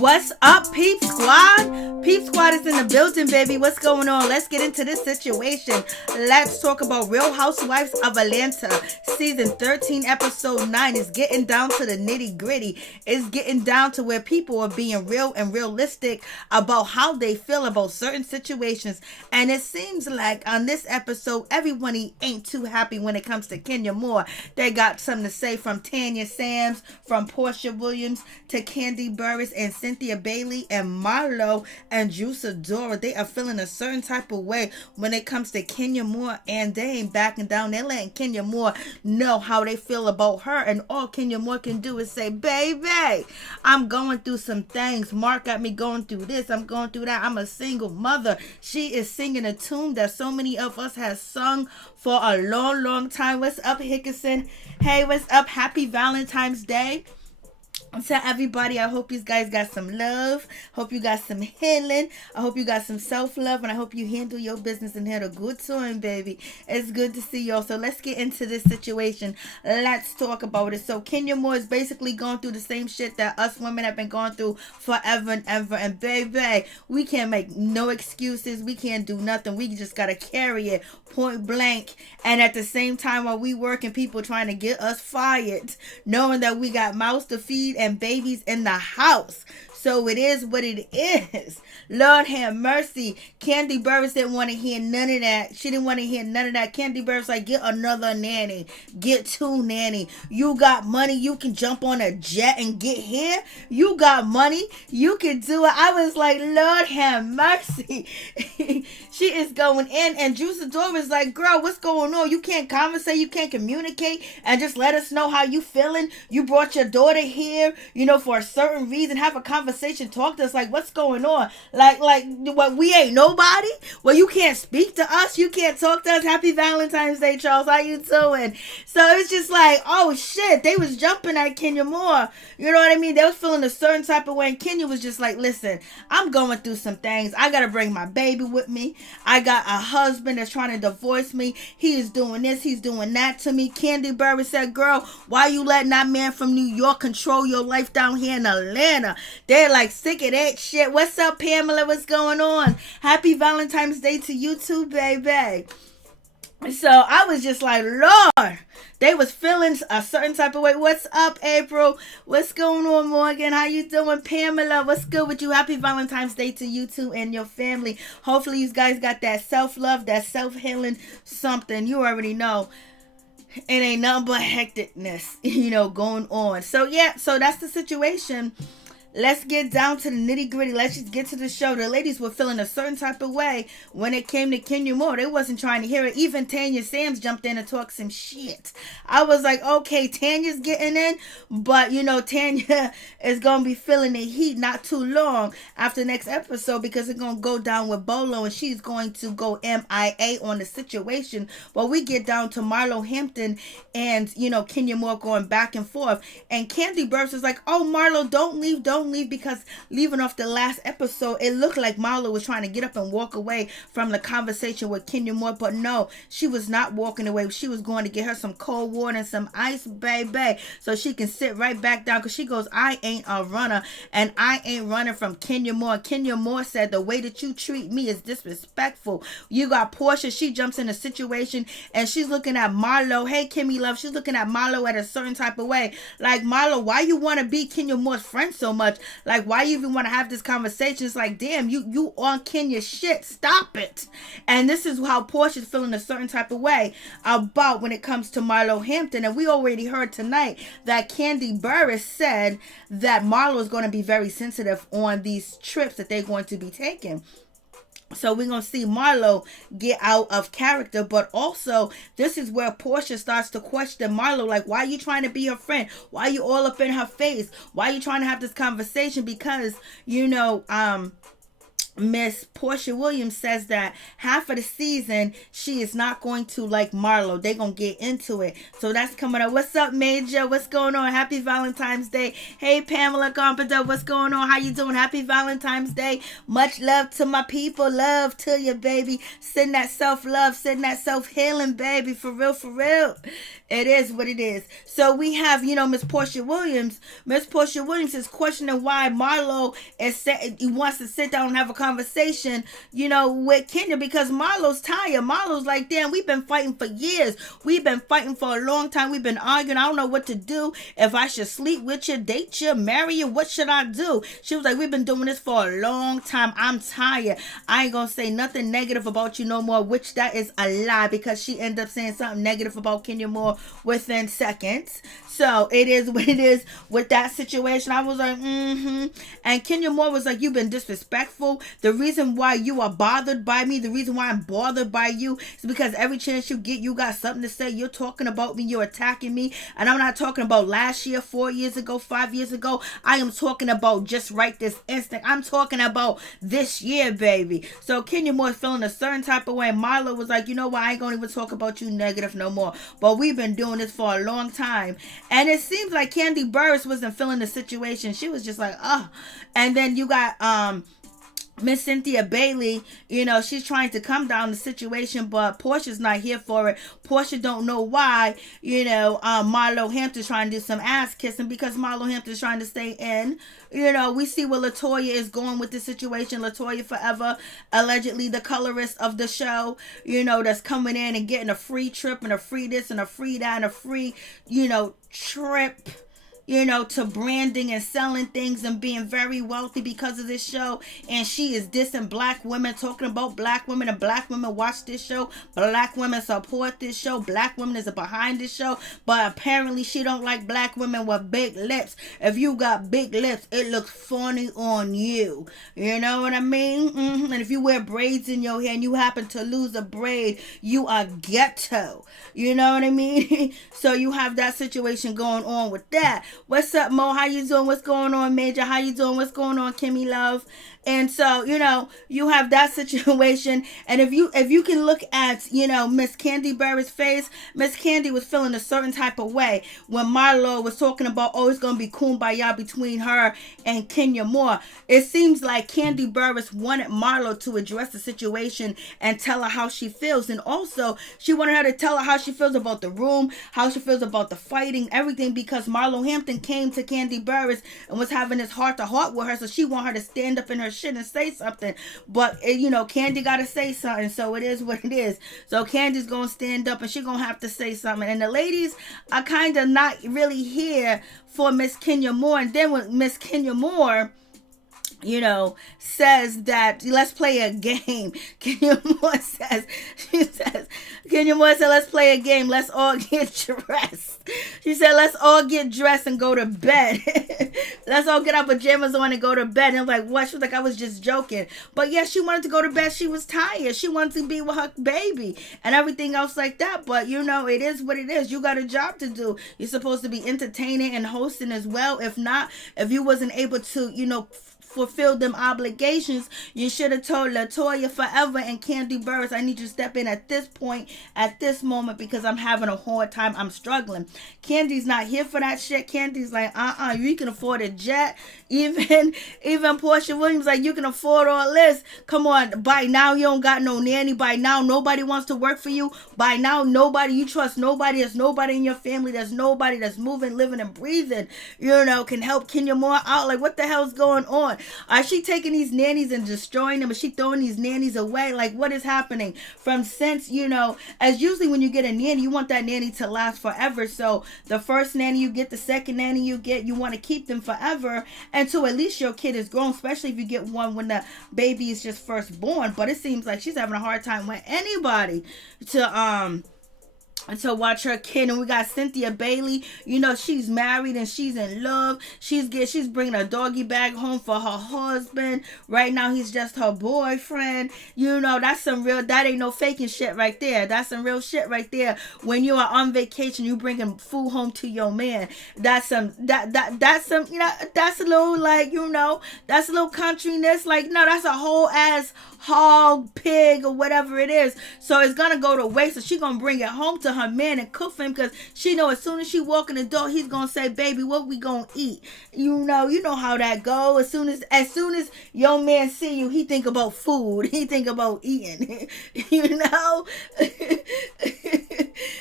What's up, Peep Squad? Peep Squad is in the building, baby. What's going on? Let's get into this situation. Let's talk about Real Housewives of Atlanta. Season 13, episode 9 is getting down to the nitty gritty. It's getting down to where people are being real and realistic about how they feel about certain situations. And it seems like on this episode, everyone ain't too happy when it comes to Kenya Moore. They got something to say from Tanya Sams, from Porsha Williams to Kandi Burruss and Cynthia Bailey and Marlo and Sidora. They are feeling a certain type of way when it comes to Kenya Moore, and they ain't backing down. They're letting Kenya Moore know how they feel about her, and all Kenya Moore can do is say, baby, I'm going through some things. Mark got me going through this. I'm going through that. I'm a single mother. She is singing a tune that so many of us have sung for a long, long time. What's up, Hickerson? Hey, what's up? Happy Valentine's Day to everybody. I hope you guys got some love. Hope you got some healing. I hope you got some self-love, and I hope you handle your business and had a good time, baby. It's good to see y'all. So let's get into this situation. Let's talk about it. So Kenya Moore is basically going through the same shit that us women have been going through forever and ever. And baby, we can't make no excuses. We can't do nothing. We just gotta carry it point blank. And at the same time, while we working, people trying to get us fired, knowing that we got mouths to feed and babies in the house. So it is what it is. Lord have mercy. Kandi Burruss didn't want to hear none of that. She didn't want to hear none of that. Kandi Burruss like, get another nanny. Get two nanny. You got money. You can jump on a jet and get here. You got money. You can do it. I was like, Lord have mercy. She is going in, and Sidora is like, girl, what's going on? You can't conversate. You can't communicate and just let us know how you feeling. You brought your daughter here, for a certain reason. Have a conversation. Talk to us. Like, what's going on? Like what, we ain't nobody? Well, you can't speak to us. You can't talk to us. Happy Valentine's Day, Charles. How you doing? So it's just like, oh shit, they was jumping at Kenya Moore. You know what I mean? They was feeling a certain type of way, and Kenya was just like, listen, I'm going through some things. I gotta bring my baby with me. I got a husband that's trying to divorce me. He is doing this, he's doing that to me. Kandi Burruss said, girl, why you letting that man from New York control your life down here in Atlanta? They're like sick of that shit. What's up, Pamela? What's going on? Happy Valentine's Day to you too, baby. So I was just like, Lord, they was feeling a certain type of way. What's up, April? What's going on, Morgan? How you doing, Pamela? What's good with you? Happy Valentine's Day to you too and your family. Hopefully you guys got that self-love, that self-healing something. You already know. It ain't nothing but hecticness, going on. So yeah, so that's the situation. Let's get down to the nitty gritty. Let's just get to the show. The ladies were feeling a certain type of way when it came to Kenya Moore. They wasn't trying to hear it. Even Tanya Sams jumped in and talked some shit. I was like, okay, Tanya's getting in, but Tanya is going to be feeling the heat not too long after the next episode, because it's going to go down with Bolo, and she's going to go MIA on the situation. But we get down to Marlo, Hampton, and, Kenya Moore going back and forth. And Kandi Burruss is like, oh, Marlo, don't leave, because leaving off the last episode, it looked like Marlo was trying to get up and walk away from the conversation with Kenya Moore, but no, she was not walking away. She was going to get her some cold water and some ice, baby, so she can sit right back down, because she goes, I ain't a runner, and I ain't running from Kenya Moore. Kenya Moore said, the way that you treat me is disrespectful. You got Porsha, she jumps in a situation, and she's looking at Marlo. Hey, Kimmy Love, she's looking at Marlo at a certain type of way. Like, Marlo, why you want to be Kenya Moore's friend so much? Like, why you even want to have this conversation? It's like, damn, you on Kenya's shit. Stop it. And this is how Porsha's feeling a certain type of way about when it comes to Marlo Hampton. And we already heard tonight that Kandi Burruss said that Marlo is going to be very sensitive on these trips that they're going to be taking. So we're going to see Marlo get out of character. But also, this is where Porsha starts to question Marlo. Like, why are you trying to be her friend? Why are you all up in her face? Why are you trying to have this conversation? Because, Miss Porsha Williams says that half of the season she is not going to like Marlo. They're going to get into it. So that's coming up. What's up, Major? What's going on? Happy Valentine's Day. Hey, Pamela Carpenter. What's going on? How you doing? Happy Valentine's Day. Much love to my people. Love to you, baby. Send that self-love. Send that self-healing, baby. For real, for real. It is what it is. So we have, Miss Porsha Williams. Miss Porsha Williams is questioning why Marlo he wants to sit down and have a conversation, with Kenya, because Marlo's tired. Marlo's like, damn, we've been fighting for years. We've been fighting for a long time. We've been arguing. I don't know what to do. If I should sleep with you, date you, marry you, what should I do? She was like, we've been doing this for a long time. I'm tired. I ain't gonna say nothing negative about you no more, which that is a lie, because she ended up saying something negative about Kenya Moore within seconds. So it is what it is with that situation. I was like, And Kenya Moore was like, you've been disrespectful. The reason why you are bothered by me, the reason why I'm bothered by you is because every chance you get, you got something to say. You're talking about me. You're attacking me. And I'm not talking about last year, 4 years ago, 5 years ago. I am talking about just right this instant. I'm talking about this year, baby. So Kenya Moore is feeling a certain type of way. Marlo was like, you know what? I ain't going to even talk about you negative no more. But we've been doing this for a long time. And it seems like Kandi Burruss wasn't feeling the situation. She was just like, And then you got Miss Cynthia Bailey, she's trying to come down the situation, but Porsha's not here for it. Porsha don't know why, Marlo Hampton's trying to do some ass kissing, because Marlo Hampton's trying to stay in. We see where LaToya is going with the situation. LaToya forever, allegedly the colorist of the show, that's coming in and getting a free trip and a free this and a free that and a free, trip, to branding and selling things and being very wealthy because of this show. And she is dissing black women, talking about black women, and black women watch this show. Black women support this show. Black women is behind this show. But apparently she don't like black women with big lips. If you got big lips, it looks funny on you. You know what I mean? And if you wear braids in your hair and you happen to lose a braid, you are ghetto. You know what I mean? So you have that situation going on with that. What's up, Mo? How you doing? What's going on, Major? How you doing? What's going on, Kimmy Love? And so, you have that situation. And if you can look at, Miss Kandi Burruss' face, Miss Kandi was feeling a certain type of way when Marlo was talking about, it's going to be kumbaya between her and Kenya Moore. It seems like Kandi Burruss wanted Marlo to address the situation and tell her how she feels. And also, she wanted her to tell her how she feels about the room, how she feels about the fighting, everything, because Marlo Hampton came to Kandi Burruss and was having this heart-to-heart with her. So she wanted her to stand up in her shit and say something, but Kandi gotta say something, so it is what it is. So Candy's gonna stand up and she gonna have to say something, and the ladies are kind of not really here for Miss Kenya Moore. And then when Miss Kenya Moore says that let's play a game. Kenya Moore says, let's play a game. Let's all get dressed. She said, let's all get dressed and go to bed. Let's all get our pajamas on and go to bed. And I'm like, what? She was like, I was just joking. But yeah, she wanted to go to bed. She was tired. She wanted to be with her baby and everything else like that. But it is what it is. You got a job to do. You're supposed to be entertaining and hosting as well. If not, if you wasn't able to, fulfill them obligations, you should have told LaToya forever and Kandi Burruss, I need you to step in at this point, at this moment, because I'm having a hard time. I'm struggling. Candy's not here for that shit. Candy's like, you can afford a jet. Even Porsha Williams like, you can afford all this. Come on, by now you don't got no nanny. By now nobody wants to work for you. By now you trust nobody. There's nobody in your family. There's nobody that's moving, living, and breathing, can help Kenya Moore out. Like, what the hell's going on? Is she taking these nannies and destroying them? Is she throwing these nannies away? Like, what is happening? As usually when you get a nanny, you want that nanny to last forever. So the first nanny you get, the second nanny you get, you want to keep them forever until at least your kid is grown, especially if you get one when the baby is just first born. But it seems like she's having a hard time with anybody to to watch her kid. And we got Cynthia Bailey. You know, she's married and she's in love. She's bringing a doggy bag home for her husband. Right now he's just her boyfriend. You know, that ain't no faking shit right there. That's some real shit right there. When you are on vacation, you bringing food home to your man. That's some that's you know, that's a little, like, you know, that's a little countryness. Like, no, that's a whole ass hog, pig, or whatever it is. So it's gonna go to waste. So she gonna bring it home to her man and cook for him, because she know as soon as she walk in the door, he's gonna say, baby, what we gonna eat? You know how that go. As soon as your man see you, he think about food. He think about eating. You know.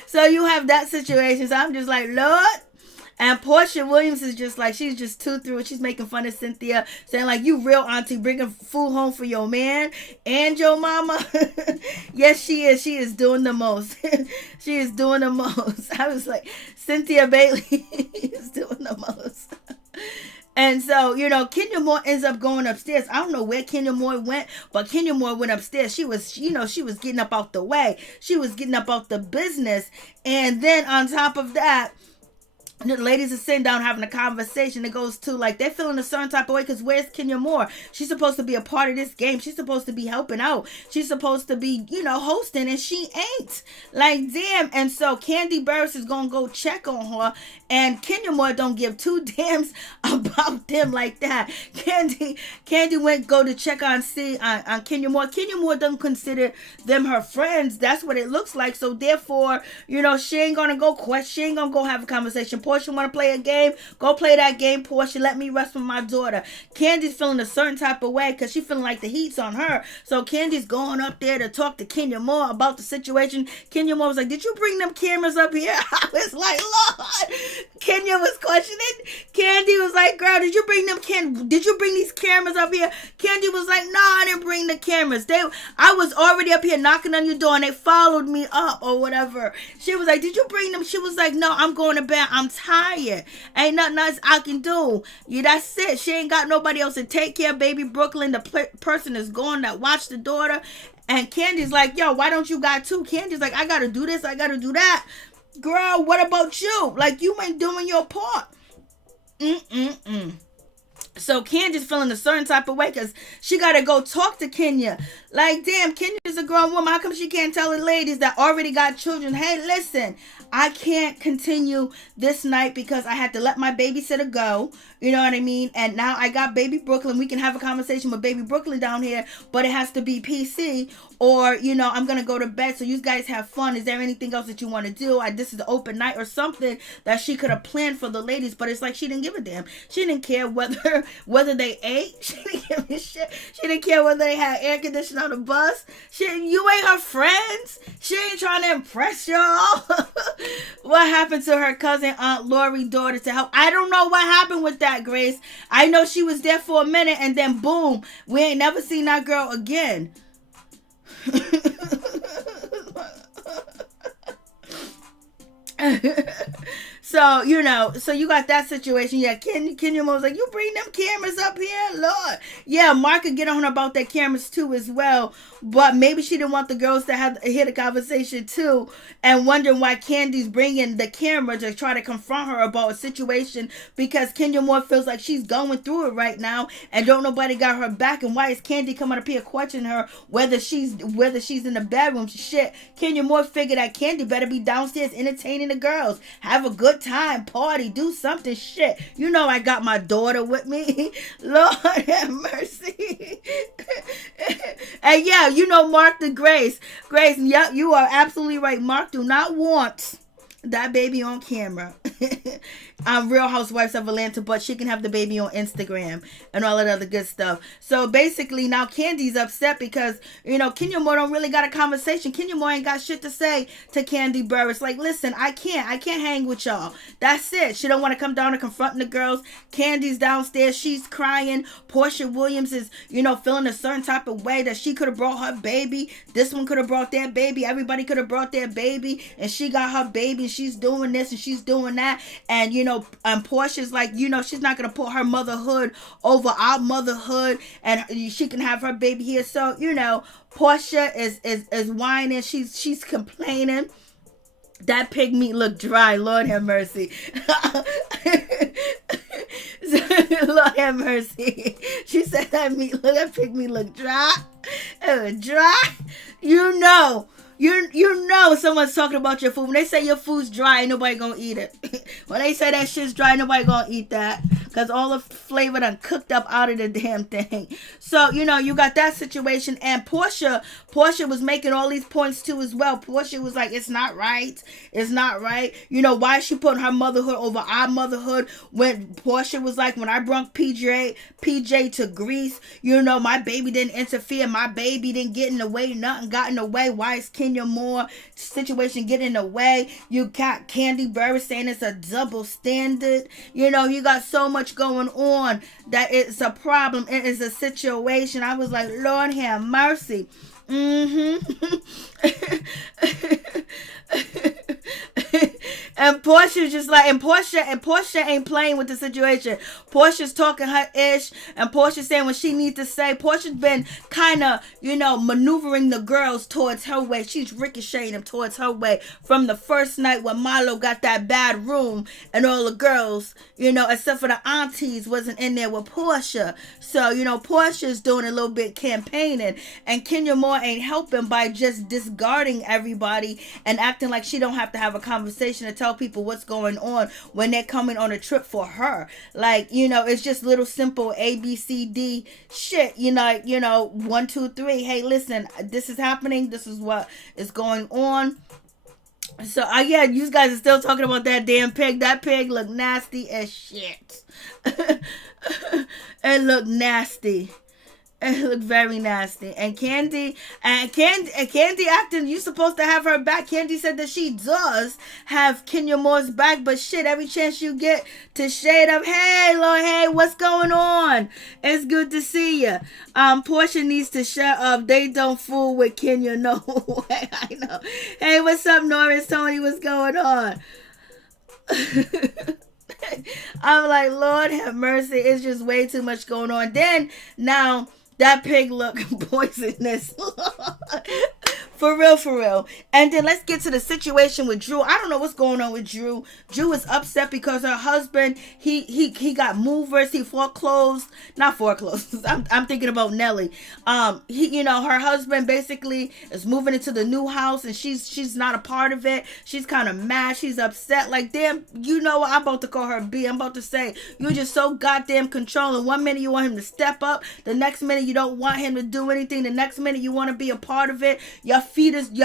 So you have that situation. So I'm just like, Lord. And Porsha Williams is just like, she's just too through it. She's making fun of Cynthia, saying like, you real auntie, bringing food home for your man and your mama. Yes, she is. She is doing the most. She is doing the most. I was like, Cynthia Bailey is doing the most. And so, you know, Kenya Moore ends up going upstairs. I don't know where Kenya Moore went, but Kenya Moore went upstairs. She was, you know, she was getting up out the way. She was getting up out the business. And then on top of that, the ladies are sitting down having a conversation. It goes to like, they're feeling a certain type of way because where's Kenya Moore? She's supposed to be a part of this game. She's supposed to be helping out. She's supposed to be, you know, hosting, and she ain't. Like, damn. And so Kandi Burruss is going to go check on her, and Kenya Moore don't give two damns about them like that. Kandi went go to check on Kenya Moore. Kenya Moore doesn't consider them her friends. That's what it looks like. So therefore, you know, she ain't going to go question. She ain't going to go have a conversation. Porsha want to play a game? Go play that game, Porsha. Let me rest with my daughter. Kandi's feeling a certain type of way because she's feeling like the heat's on her. So Kandi's going up there to talk to Kenya Moore about the situation. Kenya Moore was like, did you bring them cameras up here? I was like, Lord. Kenya was questioning. Kandi was like, girl, did you bring these cameras up here? Kandi was like, no, I didn't bring the cameras. I was already up here knocking on your door and they followed me up or whatever. She was like, did you bring them? She was like, no, I'm going to bed. I'm tired. Ain't nothing else I can do. Yeah, that's it. She ain't got nobody else to take care of baby Brooklyn. The person is gone that watched the daughter. And Kandi's like, yo, why don't you got two? Kandi's like, I got to do this. I got to do that. Girl, what about you? Like, you ain't doing your part. So Kandi's feeling a certain type of way because she got to go talk to Kenya. Like, damn, Kenya's a grown woman. How come she can't tell the ladies that already got children, hey, listen, I can't continue this night because I had to let my babysitter go. You know what I mean? And now I got baby Brooklyn. We can have a conversation with baby Brooklyn down here, but it has to be PC, or, you know, I'm going to go to bed. So you guys have fun. Is there anything else that you want to do? This is an open night or something that she could have planned for the ladies, but it's like she didn't give a damn. She didn't care whether they ate. She didn't give a shit. She didn't care whether they had air conditioning on the bus. You ain't her friends. She ain't trying to impress y'all. What happened to her cousin Aunt Lori daughter to help? I don't know what happened with that, Grace. I know she was there for a minute and then boom, we ain't never seen that girl again. So, you know, so you got that situation. Yeah, Kenya was like, you bring them cameras up here? Lord. Yeah, Mark could get on her about that cameras too as well. But maybe she didn't want the girls to hear the conversation too, and wondering why Kandi's bringing the camera to try to confront her about a situation, because Kenya Moore feels like she's going through it right now and don't nobody got her back. And why is Kandi coming up here questioning her whether she's in the bedroom? Shit, Kenya Moore figured that Kandi better be downstairs entertaining the girls, have a good time, party, do something. Shit, you know I got my daughter with me. Lord have mercy. And yeah, you know, Mark the Grace, yep, you are absolutely right. Mark do not want that baby on camera. Real Housewives of Atlanta, but she can have the baby on Instagram and all that other good stuff. So basically now Kandi's upset because, you know, Kenya Moore don't really got a conversation. Kenya Moore ain't got shit to say to Kandi Burruss. Like, listen, I can't hang with y'all. That's it. She don't want to come down and confronting the girls. Kandi's downstairs. She's crying. Porsha Williams is, you know, feeling a certain type of way that she could have brought her baby. This one could have brought their baby. Everybody could have brought their baby. And she got her baby and she's doing this and she's doing that. And, you know, Porsha's like, you know, she's not going to put her motherhood over our motherhood, and she can have her baby here. So, you know, Porsha is whining. She's complaining. That pig meat looked dry. Lord have mercy. Lord have mercy. She said that pig meat looked dry. It was dry. You know someone's talking about your food. When they say your food's dry, ain't nobody gonna eat it. When they say that shit's dry, nobody gonna eat that. Because all the flavor done cooked up out of the damn thing. So, you got that situation. And Porsha was making all these points too as well. Porsha was like, it's not right. It's not right. Why is she putting her motherhood over our motherhood? When Porsha was like, when I brought PJ to Greece, my baby didn't interfere. My baby didn't get in the way. Nothing got in the way. Why is Kenya Moore situation getting in the way? You got Kandi Burruss saying it's a double standard. You got so much going on that it's a problem. It is a situation. I was like, Lord have mercy. And Porsha's just like, and Porsha ain't playing with the situation. Porsha's talking her ish, and Porsha's saying what she needs to say. Porsha's been kind of, maneuvering the girls towards her way. She's ricocheting them towards her way from the first night when Marlo got that bad room, and all the girls, except for the aunties, wasn't in there with Porsha. So, Porsha's doing a little bit campaigning, and Kenya Moore ain't helping by just discarding everybody and acting like she don't have to have a conversation to tell people what's going on when they're coming on a trip for her. Like, it's just little simple ABCD shit. 1, 2, 3. Hey, listen, this is happening. This is what is going on. So, you guys are still talking about that damn pig. That pig looked nasty as shit. It looked nasty. It looked very nasty. And Kandi acting, you supposed to have her back. Kandi said that she does have Kenya Moore's back, but shit, every chance you get to shade up, hey, Lord, hey, what's going on? It's good to see you. Porsha needs to shut up. They don't fool with Kenya, no way. I know. Hey, what's up, Norris? Tony, what's going on? I'm like, Lord have mercy. It's just way too much going on. Then, now, that pig look poisonous. For real. And then let's get to the situation with Drew. I don't know what's going on with Drew. Drew is upset because her husband, he got movers. He foreclosed. Not foreclosed. I'm thinking about Nelly. Her husband basically is moving into the new house and she's not a part of it. She's kind of mad. She's upset. Like, damn, what? I'm about to call her B. I'm about to say, you're just so goddamn controlling. One minute you want him to step up. The next minute you don't want him to do anything. The next minute you want to be a part of it. Your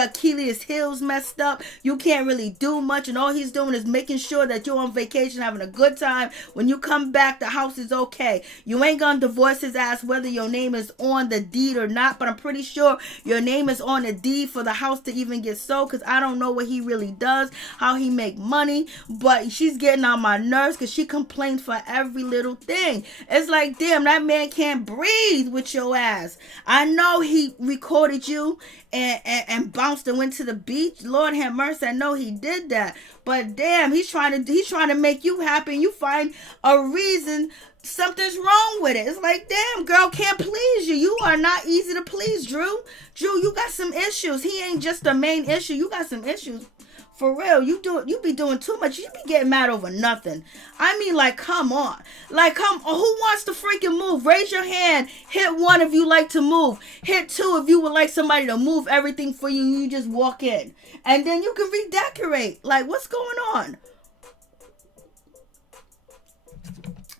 Achilles heels messed up. You can't really do much, and all he's doing is making sure that you're on vacation having a good time. When you come back, the house is okay. You ain't gonna divorce his ass whether your name is on the deed or not, but I'm pretty sure your name is on the deed for the house to even get sold, because I don't know what he really does, how he make money, but she's getting on my nerves because she complains for every little thing. It's like, damn, that man can't breathe with your ass. I know he recorded you and bounced and went to the beach. Lord have mercy, I know he did that. But damn, he's trying to make you happy, and you find a reason something's wrong with it. It's like, damn, girl can't please you. You are not easy to please, Drew. Drew, you got some issues. He ain't just the main issue. You got some issues. For real, you be doing too much. You be getting mad over nothing. I mean, like, come on. Like, who wants to freaking move? Raise your hand. Hit 1 if you like to move. Hit 2 if you would like somebody to move everything for you. You just walk in. And then you can redecorate. Like, what's going on?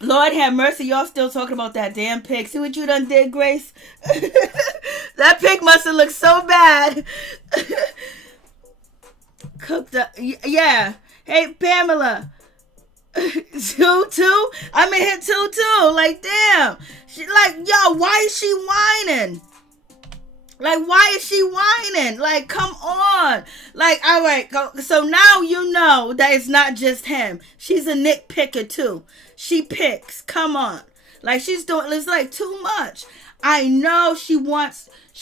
Lord have mercy, y'all still talking about that damn pig. See what you done did, Grace? That pig must have looked so bad. Cooked up, yeah. Hey, Pamela. 2-2? I'm in hit 2-2. Like, damn. She like, yo, why is she whining? Like, why is she whining? Like, come on. Like, all right. So now you know that it's not just him. She's a nitpicker too. She picks. Come on. Like, she's doing, it's like too much. I know she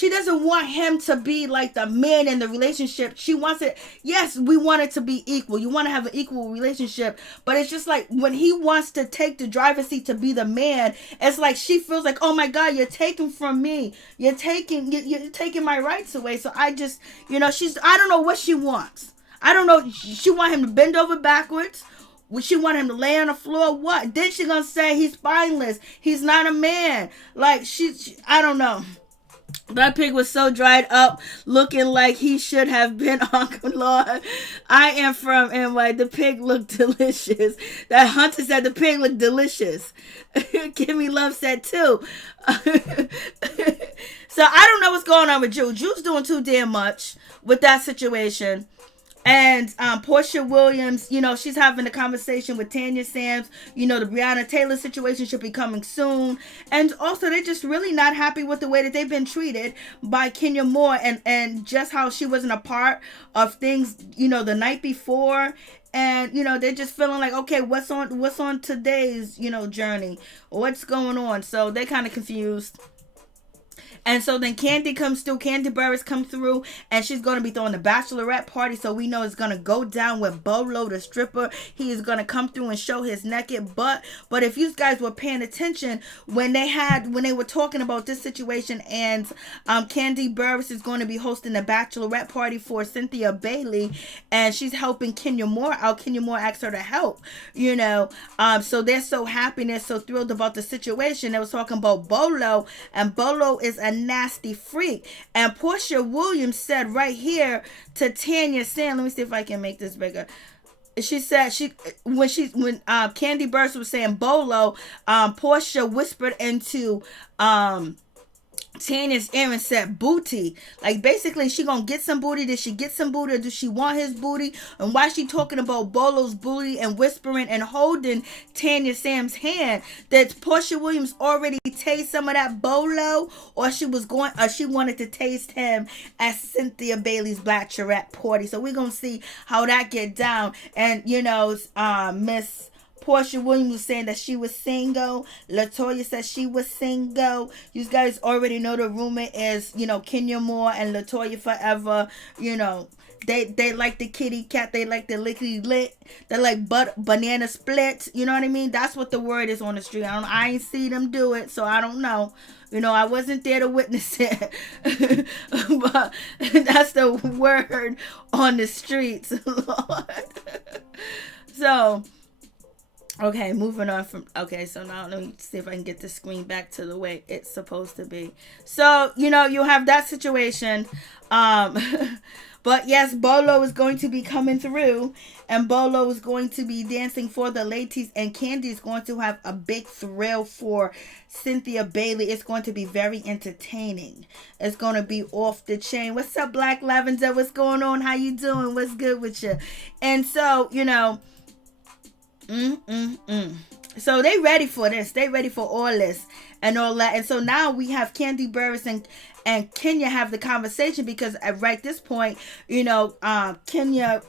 doesn't want him to be like the man in the relationship. She wants it. Yes, we want it to be equal. You want to have an equal relationship. But it's just like when he wants to take the driver's seat to be the man, it's like she feels like, oh my God, you're taking from me. You're taking my rights away. So I just, I don't know what she wants. I don't know. She want him to bend over backwards. Would she want him to lay on the floor? What? Then she gonna say he's spineless. He's not a man. Like, she I don't know. That pig was so dried up, looking like he should have been on Lord. I am from NY. The pig looked delicious. That Hunter said the pig looked delicious. Kimmy Love said too. So I don't know what's going on with Drew. Drew's doing too damn much with that situation. And Porsha Williams, you know, she's having a conversation with Tanya Sams. You know, the Breonna Taylor situation should be coming soon. And also, they're just really not happy with the way that they've been treated by Kenya Moore and just how she wasn't a part of things, you know, the night before. And, you know, they're just feeling like, okay, what's on today's, you know, journey? What's going on? So they're kind of confused. And so then Kandi comes through. Kandi Burruss comes through, and she's going to be throwing the bachelorette party. So we know it's going to go down with Bolo, the stripper. He is going to come through and show his naked butt. But if you guys were paying attention, when they were talking about this situation, and Kandi Burruss is going to be hosting the bachelorette party for Cynthia Bailey, and she's helping Kenya Moore out. Kenya Moore asked her to help, you know. So they're so happy, they're so thrilled about the situation. They was talking about Bolo, and Bolo is a nasty freak. And Porsha Williams said right here to Tanya Sand, let me see if I can make this bigger. She said when Kandi Burruss was saying Bolo, Porsha whispered into Tanya's ear and said booty. Like, basically, she gonna get some booty. Did she get some booty, or does she want his booty? And why she talking about Bolo's booty and whispering and holding Tanya Sam's hand? That Porsha Williams already taste some of that Bolo, or she wanted to taste him at Cynthia Bailey's bachelorette party. So we're gonna see how that get down. And you know, Miss Porsha Williams was saying that she was single. LaToya said she was single. You guys already know the rumor is, you know, Kenya Moore and LaToya forever. You know, they like the kitty cat. They like the lickety lick. They like banana splits. You know what I mean? That's what the word is on the street. I ain't see them do it, so I don't know. You know, I wasn't there to witness it. But that's the word on the streets, Lord. So, okay, moving on from, okay, so now let me see if I can get the screen back to the way it's supposed to be. So, you know, you have that situation. But yes, Bolo is going to be coming through, and Bolo is going to be dancing for the ladies, and Kandi is going to have a big thrill for Cynthia Bailey. It's going to be very entertaining. It's going to be off the chain. What's up, Black Lavender? What's going on? How you doing? What's good with you? And so, you know, so they ready for this. They ready for all this and all that. And so now we have Kandi Burruss and Kenya have the conversation, because at right this point, you know, Kenya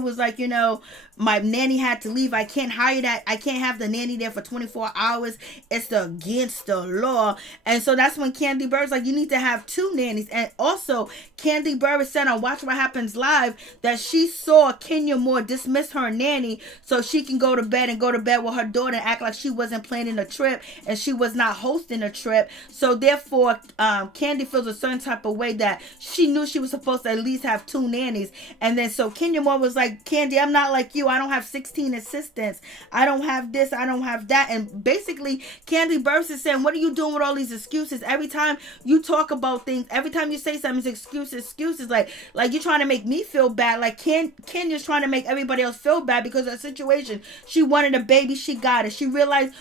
was like, you know, my nanny had to leave. I can't hire that. I can't have the nanny there for 24 hours. It's against the law. And so that's when Kandi Burruss like, you need to have two nannies. And also, Kandi Burruss said on Watch What Happens Live that she saw Kenya Moore dismiss her nanny so she can go to bed with her daughter and act like she wasn't planning a trip and she was not hosting a trip. So therefore, Kandi feels a certain type of way that she knew she was supposed to at least have two nannies. And then so Kenya Moore was like, Kandi, I'm not like you. I don't have 16 assistants. I don't have this. I don't have that. And basically, Kandi Burruss is saying, what are you doing with all these excuses? Every time you talk about things, every time you say something, it's excuses. Like you're trying to make me feel bad. Like Kenya's trying to make everybody else feel bad because of the situation. She wanted a baby. She got it. She realized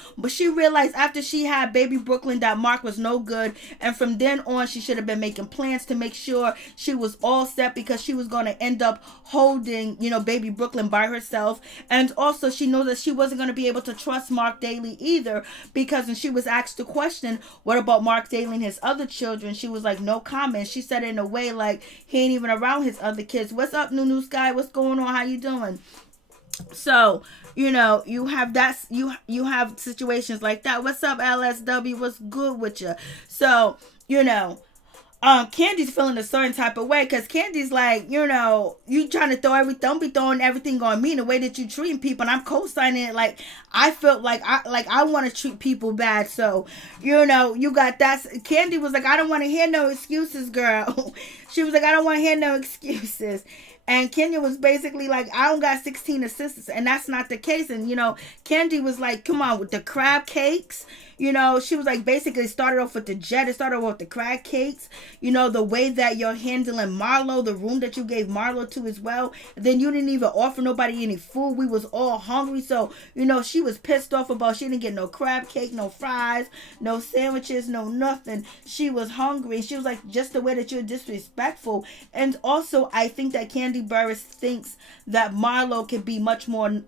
after she had baby Brooklyn that Mark was no good. And from then on, she should have been making plans to make sure she was all set, because she was going to end up holding, you know, baby Brooklyn by herself. And also, she knows that she wasn't going to be able to trust Mark Daly either, because when she was asked the question, what about Mark Daly and his other children, she was like, no comment. She said it in a way like he ain't even around his other kids. What's up, Nunu Sky? What's going on? How you doing? So, you know, you have that, you have situations like that. What's up, LSW? What's good with you? So, you know, Kandi's feeling a certain type of way, because Kandi's like, you know, you trying to don't be throwing everything on me, the way that you treating people, and I'm co-signing it. Like, I felt like I want to treat people bad. So, you know, you got that. Kandi was like, I don't want to hear no excuses, girl. She was like, I don't want to hear no excuses. And Kenya was basically like, I don't got 16 assistants. And that's not the case. And, Kandi was like, come on, with the crab cakes. She was like, basically started off with the jet. It started off with the crab cakes. The way that you're handling Marlo, the room that you gave Marlo to as well. And then you didn't even offer nobody any food. We was all hungry. So, she was pissed off about she didn't get no crab cake, no fries, no sandwiches, no nothing. She was hungry. She was like, just the way that you're disrespectful. And also, I think that Kandi Burruss thinks that Marlo can be much more,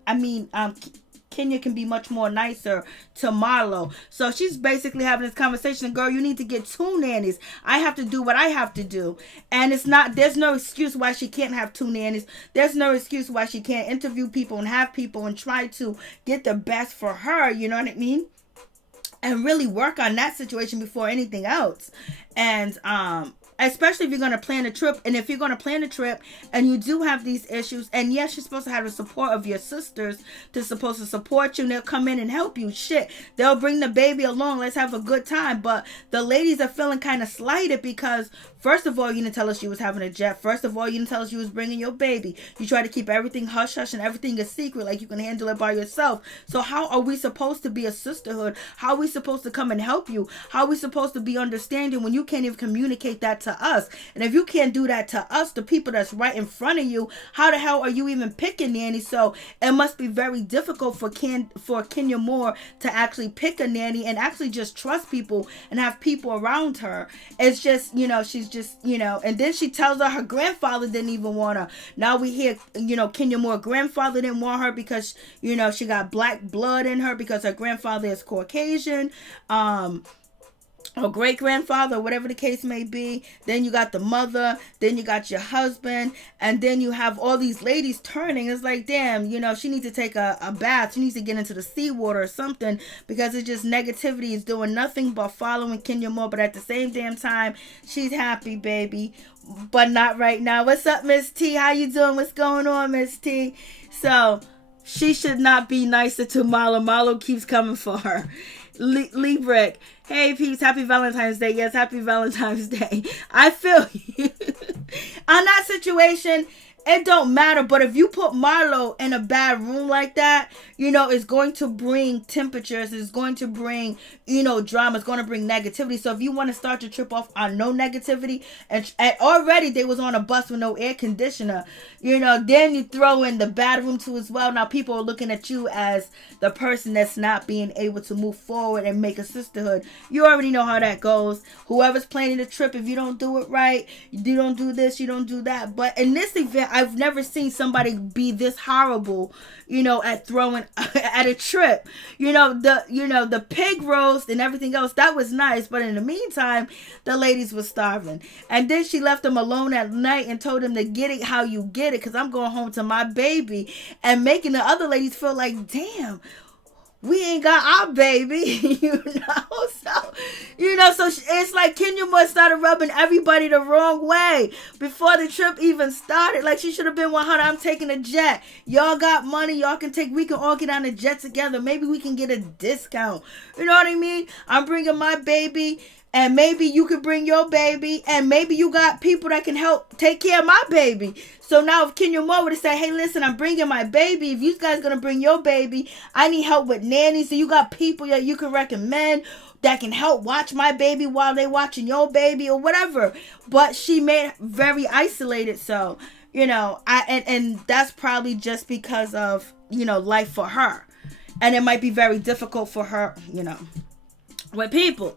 Kenya can be much more nicer to Marlo. So she's basically having this conversation. Girl, you need to get 2 nannies. I have to do what I have to do. And there's no excuse why she can't have 2 nannies. There's no excuse why she can't interview people and have people and try to get the best for her. You know what I mean? And really work on that situation before anything else. And, especially if you're going to plan a trip. And if you're going to plan a trip and you do have these issues, and yes, you're supposed to have the support of your sisters to supposed to support you, and they'll come in and help you. Shit, they'll bring the baby along. Let's have a good time. But the ladies are feeling kind of slighted because, first of all, you didn't tell us you was having a jet. First of all, you didn't tell us you was bringing your baby. You try to keep everything hush hush and everything a secret, like you can handle it by yourself. So how are we supposed to be a sisterhood? How are we supposed to come and help you? How are we supposed to be understanding when you can't even communicate that to us? And if you can't do that to us, the people that's right in front of you, how the hell are you even picking nanny? So it must be very difficult for Kenya Moore to actually pick a nanny and actually just trust people and have people around her. It's just, she's just, and then she tells her grandfather didn't even want her. Now we hear, Kenya Moore grandfather didn't want her because, she got black blood in her because her grandfather is Caucasian. Or great grandfather, whatever the case may be. Then you got the mother, then you got your husband, and then you have all these ladies turning. It's like, damn, she needs to take a bath. She needs to get into the seawater or something, because it's just negativity is doing nothing but following Kenya Moore. But at the same damn time, she's happy, baby, but not right now. What's up, Miss T? How you doing? What's going on, Miss T? So she should not be nicer to Marlo. Marlo keeps coming for her. Lee Brick. Hey, peeps, happy Valentine's Day. Yes, happy Valentine's Day. I feel you. On that situation, it don't matter. But if you put Marlo in a bad room like that, it's going to bring temperatures. It's going to bring, drama. It's going to bring negativity. So if you want to start your trip off on no negativity, and already they was on a bus with no air conditioner, then you throw in the bad room too as well. Now people are looking at you as the person that's not being able to move forward and make a sisterhood. You already know how that goes. Whoever's planning the trip, if you don't do it right, you don't do this, you don't do that. But in this event, I've never seen somebody be this horrible, at throwing at a trip. The pig roast and everything else, that was nice. But in the meantime, the ladies were starving. And then she left them alone at night and told them to get it how you get it, because I'm going home to my baby, and making the other ladies feel like, damn, we ain't got our baby, so it's like Kenya Moore started rubbing everybody the wrong way before the trip even started. Like, she should have been 100. I'm taking a jet. Y'all got money. We can all get on a jet together. Maybe we can get a discount. You know what I mean? I'm bringing my baby, and maybe you could bring your baby, and maybe you got people that can help take care of my baby. So now if Kenya Moore would have said, hey, listen, I'm bringing my baby. If you guys going to bring your baby, I need help with nannies. So you got people that you can recommend that can help watch my baby while they watching your baby or whatever. But she made it very isolated. So, and that's probably just because of, life for her. And it might be very difficult for her, with people.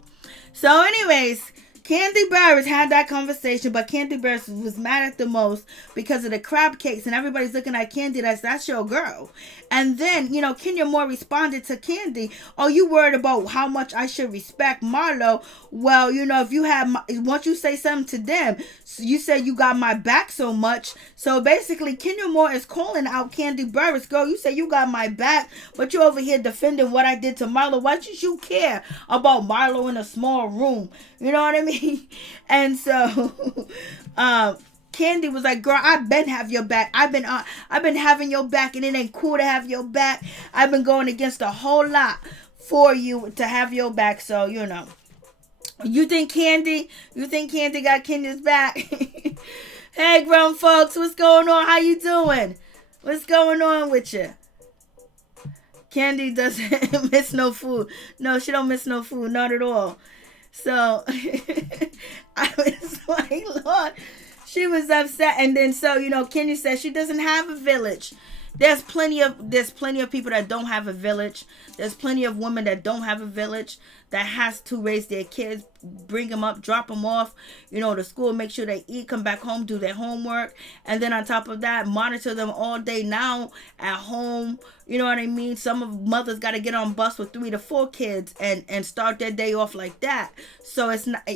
So anyways, Kandi Burruss had that conversation, but Kandi Burruss was mad at the most because of the crab cakes, and everybody's looking at Kandi that's your girl. And then, Kenya Moore responded to Kandi, oh, you worried about how much I should respect Marlo? Well, if you once you say something to them, you say you got my back so much. So basically, Kenya Moore is calling out Kandi Burruss. Girl, you say you got my back, but you over here defending what I did to Marlo. Why should you care about Marlo in a small room? You know what I mean? And so, Kandi was like, girl, I've been have your back. I've been having your back, and it ain't cool to have your back. I've been going against a whole lot for you to have your back. So, You think Kandi got Kenya's back? Hey, grown folks, what's going on? How you doing? What's going on with you? Kandi doesn't miss no food. No, she don't miss no food, not at all. So I was like, Lord, she was upset. And then so, Kenya says she doesn't have a village. There's plenty of people that don't have a village. There's plenty of women that don't have a village that has to raise their kids, bring them up, drop them off, to school, make sure they eat, come back home, do their homework, and then on top of that, monitor them all day now at home. You know what I mean? Some of mothers got to get on bus with 3 to 4 kids and start their day off like that. So it's not,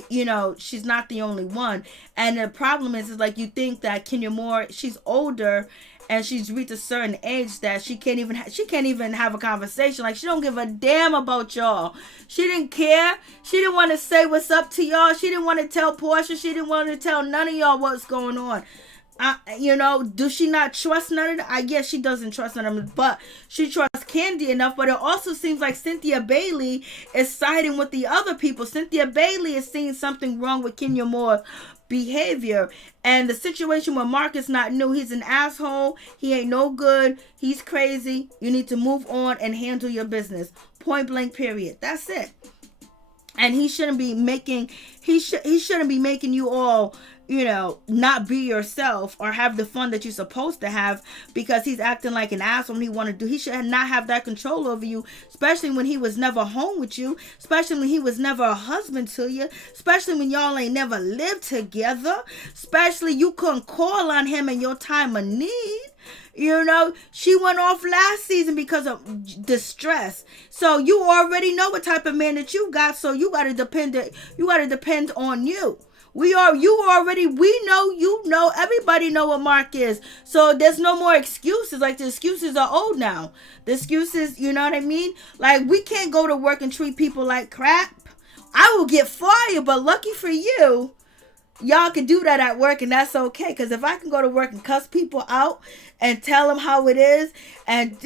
she's not the only one. And the problem is like you think that Kenya Moore, she's older and she's reached a certain age that she can't even have a conversation. Like, she don't give a damn about y'all. She didn't care. She didn't want to say what's up to y'all. She didn't want to tell Porsha. She didn't want to tell none of y'all what's going on. Do she not trust none of them? I guess she doesn't trust none of them, but she trusts Kandi enough. But it also seems like Cynthia Bailey is siding with the other people. Cynthia Bailey is seeing something wrong with Kenya Moore's behavior, and the situation with Mark is not new. He's an asshole. He ain't no good. He's crazy. You need to move on and handle your business. Point blank, period. That's it. And he shouldn't be making you all, not be yourself or have the fun that you're supposed to have, because he's acting like an asshole when he want to do. He should not have that control over you, especially when he was never home with you, especially when he was never a husband to you, especially when y'all ain't never lived together, especially you couldn't call on him in your time of need. She went off last season because of distress. So you already know what type of man that you got. So you gotta depend on you. We know, everybody know what Mark is. So there's no more excuses. Like, the excuses are old now. The excuses, you know what I mean? Like, we can't go to work and treat people like crap. I will get fired, but lucky for you, y'all can do that at work, and that's okay. Because if I can go to work and cuss people out and tell them how it is, and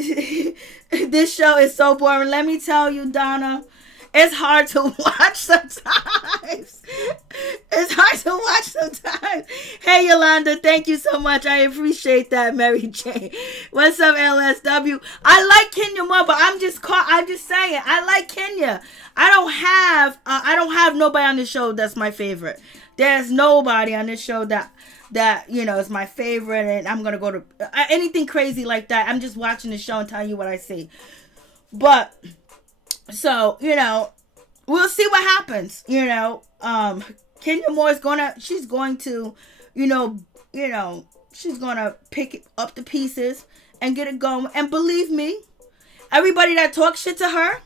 this show is so boring. Let me tell you, Donna, it's hard to watch sometimes. Hey, Yolanda, thank you so much. I appreciate that, Mary Jane. What's up, LSW? I like Kenya more, but I'm just saying, I like Kenya. I don't have nobody on this show that's my favorite. There's nobody on this show that is my favorite, and I'm gonna go to anything crazy like that. I'm just watching the show and telling you what I see. But so, we'll see what happens. Kenya Moore is she's going to pick up the pieces and get it going. And believe me, everybody that talks shit to her,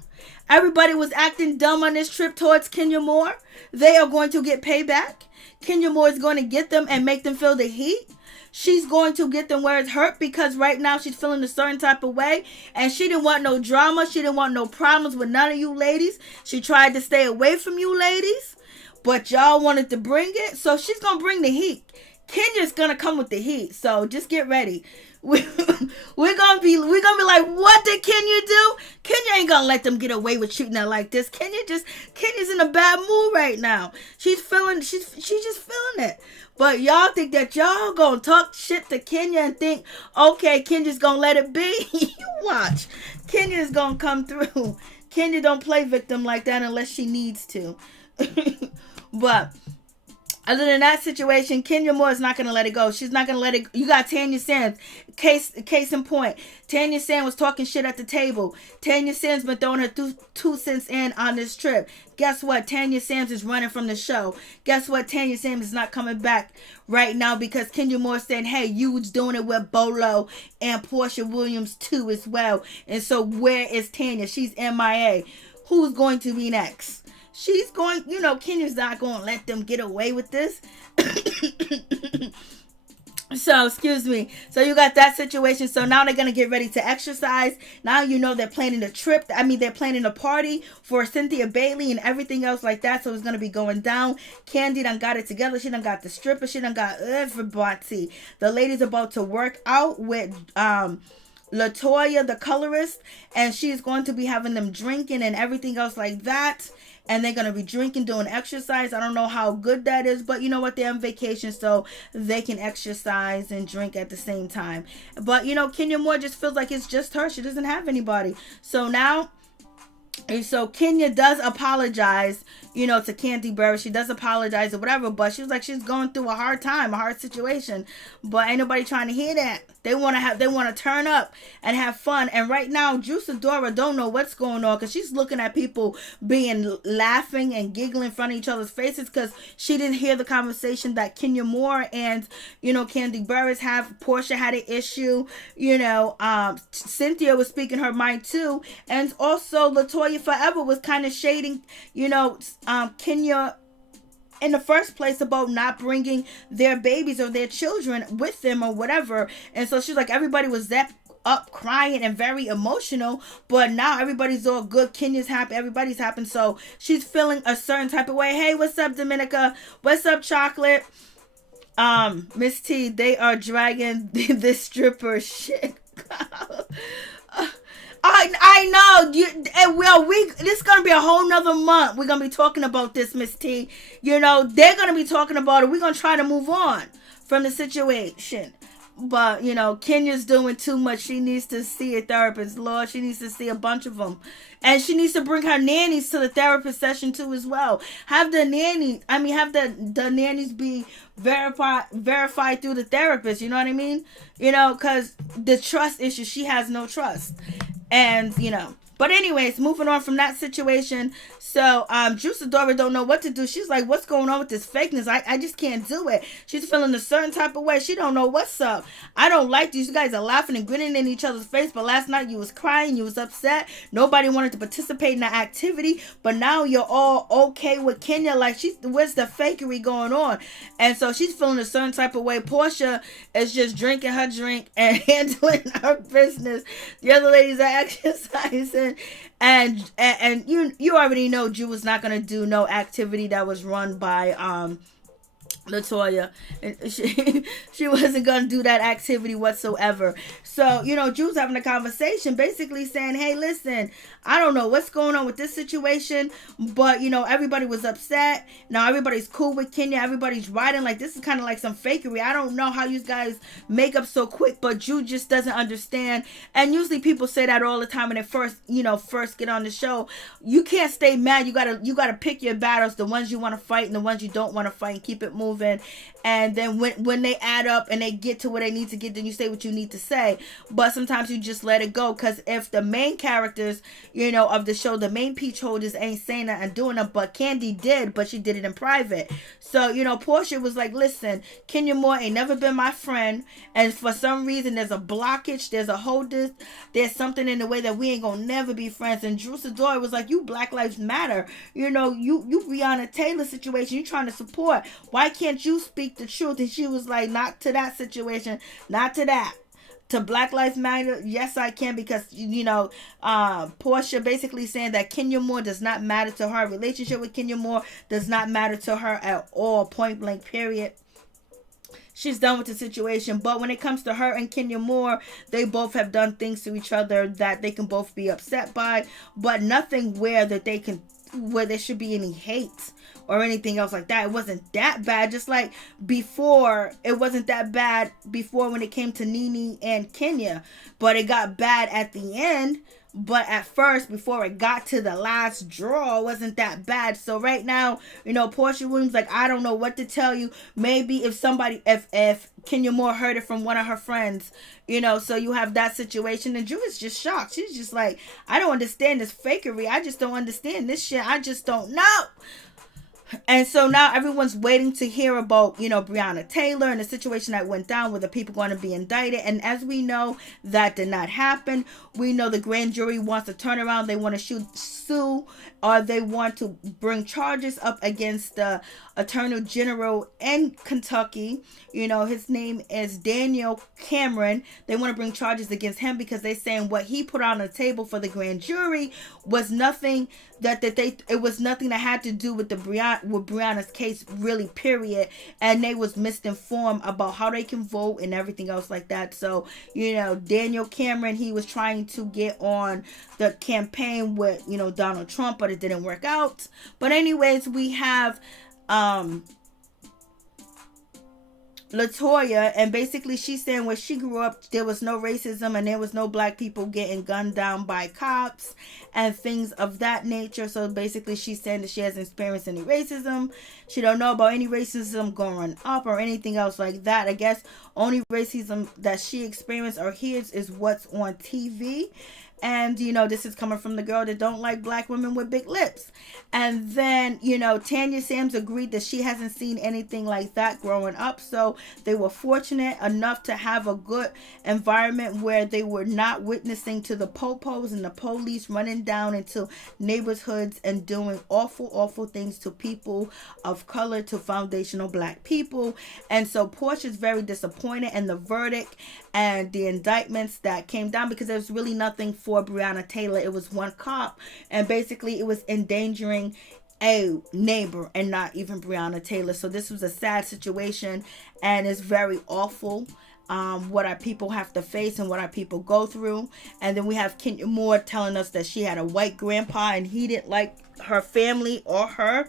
everybody was acting dumb on this trip towards Kenya Moore, they are going to get payback. Kenya Moore is going to get them and make them feel the heat. She's going to get them where it's hurt, because right now she's feeling a certain type of way, and she didn't want no drama. She didn't want no problems with none of you ladies. She tried to stay away from you ladies, but y'all wanted to bring it. So she's going to bring the heat. Kenya's going to come with the heat. So just get ready. We're gonna be like, what did Kenya do? Kenya ain't gonna let them get away with treating her like this. Kenya's in a bad mood right now. She's just feeling it. But y'all think that y'all gonna talk shit to Kenya and think, okay, Kenya's gonna let it be? You watch. Kenya's gonna come through. Kenya don't play victim like that unless she needs to. But other than that situation, Kenya Moore is not going to let it go. She's not going to let it. You got Tanya Sands. Case in point. Tanya Sands was talking shit at the table. Tanya Sands been throwing her 2 cents in on this trip. Guess what? Tanya Sands is running from the show. Guess what? Tanya Sands is not coming back right now because Kenya Moore saying, hey, you was doing it with Bolo and Porsha Williams too as well. And so where is Tanya? She's MIA. Who's going to be next? She's going, Kenya's not going to let them get away with this. So, excuse me. So, you got that situation. So, now they're going to get ready to exercise. Now, they're planning a trip. They're planning a party for Cynthia Bailey and everything else like that. So, it's going to be going down. Kandi done got it together. She done got the stripper. She done got everybody. The lady's about to work out with LaToya, the colorist. And she's going to be having them drinking and everything else like that. and they're going to be drinking, doing exercise. I don't know how good that is, but you know what? They're on vacation, so they can exercise and drink at the same time. But, Kenya Moore just feels like it's just her. She doesn't have anybody. So now, and so Kenya does apologize, to Kandi Burruss. She does apologize or whatever, but she was like, she's going through a hard time, a hard situation. But ain't nobody trying to hear that. They want to turn up and have fun. And right now, Sidora don't know what's going on, because she's looking at people being laughing and giggling in front of each other's faces, because she didn't hear the conversation that Kenya Moore and, Kandi Burruss have. Porsha had an issue, Cynthia was speaking her mind too. And also LaToya Forever was kind of shading, Kenya in the first place about not bringing their babies or their children with them or whatever. And so she's like, everybody was that up crying and very emotional, but now everybody's all good. Kenya's happy, everybody's happy. So she's feeling a certain type of way. Hey, what's up, Dominica? What's up, Chocolate? Miss T, they are dragging this stripper shit. I know this is gonna be a whole nother month. We're gonna be talking about this, Miss T. They're gonna be talking about it. We're gonna try to move on from the situation. But, Kenya's doing too much. She needs to see a therapist. Lord, she needs to see a bunch of them. And she needs to bring her nannies to the therapist session too as well. Have the nannies be verified through the therapist. You know what I mean? Because the trust issue, she has no trust. And, but anyways, moving on from that situation. So, Sidora don't know what to do. She's like, what's going on with this fakeness? I just can't do it. She's feeling a certain type of way. She don't know what's up. I don't like these. You guys are laughing and grinning in each other's face, but last night you was crying, you was upset. Nobody wanted to participate in the activity, but now you're all okay with Kenya. Like, where's the fakery going on? And so she's feeling a certain type of way. Porsha is just drinking her drink and handling her business. The other ladies are exercising. And you already know Jew was not gonna do no activity that was run by LaToya. She wasn't gonna do that activity whatsoever. So, Drew's having a conversation basically saying, hey, listen, I don't know what's going on with this situation, but everybody was upset. Now everybody's cool with Kenya. Everybody's riding. Like, this is kind of like some fakery. I don't know how you guys make up so quick, but Drew just doesn't understand. And usually people say that all the time when they first get on the show. You can't stay mad. You gotta pick your battles, the ones you want to fight and the ones you don't want to fight, and keep it moving. And then when they add up and they get to where they need to get, then you say what you need to say. But sometimes you just let it go, because if the main characters, of the show, the main peach holders ain't saying that and doing it, but Kandi did, but she did it in private. So, Porsha was like, listen, Kenya Moore ain't never been my friend, and for some reason there's a blockage, there's a holder, there's something in the way that we ain't gonna never be friends. And Drew Sidora was like, you Black Lives Matter, you Breonna Taylor situation, you trying to support, why can't you speak the truth? And she was like, not to that situation, not to that. To Black Lives Matter, yes, I can, because, Porsha basically saying that Kenya Moore does not matter to her. Relationship with Kenya Moore does not matter to her at all, point blank, period. She's done with the situation. But when it comes to her and Kenya Moore, they both have done things to each other that they can both be upset by, but nothing where there should be any hate or anything else like that. It wasn't that bad. Just like before, it wasn't that bad before when it came to Nene and Kenya, but it got bad at the end. But at first, before it got to the last draw, it wasn't that bad. So right now, Porsha Williams, like, I don't know what to tell you. Maybe if Kenya Moore heard it from one of her friends, so you have that situation. And Drew is just shocked. She's just like, I don't understand this fakery. I just don't understand this shit. I just don't know. And so now everyone's waiting to hear about, Breonna Taylor and the situation that went down with the people going to be indicted. And as we know, that did not happen. We know the grand jury wants to turn around. They want to sue, or they want to bring charges up against the Attorney General in Kentucky. His name is Daniel Cameron. They want to bring charges against him because they're saying what he put on the table for the grand jury was nothing it was nothing that had to do with the Brianna's case, really, period. And they was misinformed about how they can vote and everything else like that. So, Daniel Cameron, he was trying to get on the campaign with, Donald Trump, but it didn't work out. But anyways, we have LaToya, and basically she's saying where she grew up, there was no racism and there was no black people getting gunned down by cops and things of that nature. So basically she's saying that she hasn't experienced any racism. She don't know about any racism going up or anything else like that. I guess only racism that she experienced or hears is what's on TV. And, this is coming from the girl that don't like black women with big lips. And then, Tanya Sams agreed that she hasn't seen anything like that growing up. So they were fortunate enough to have a good environment where they were not witnessing to the popos and the police running down into neighborhoods and doing awful, awful things to people of color, to foundational black people. And so Porsha's very disappointed in the verdict and the indictments that came down, because there was really nothing for Breonna Taylor. It was one cop, and basically it was endangering a neighbor and not even Breonna Taylor. So this was a sad situation, and it's very awful what our people have to face and what our people go through. And then we have Kenya Moore telling us that she had a white grandpa and he didn't like her family or her,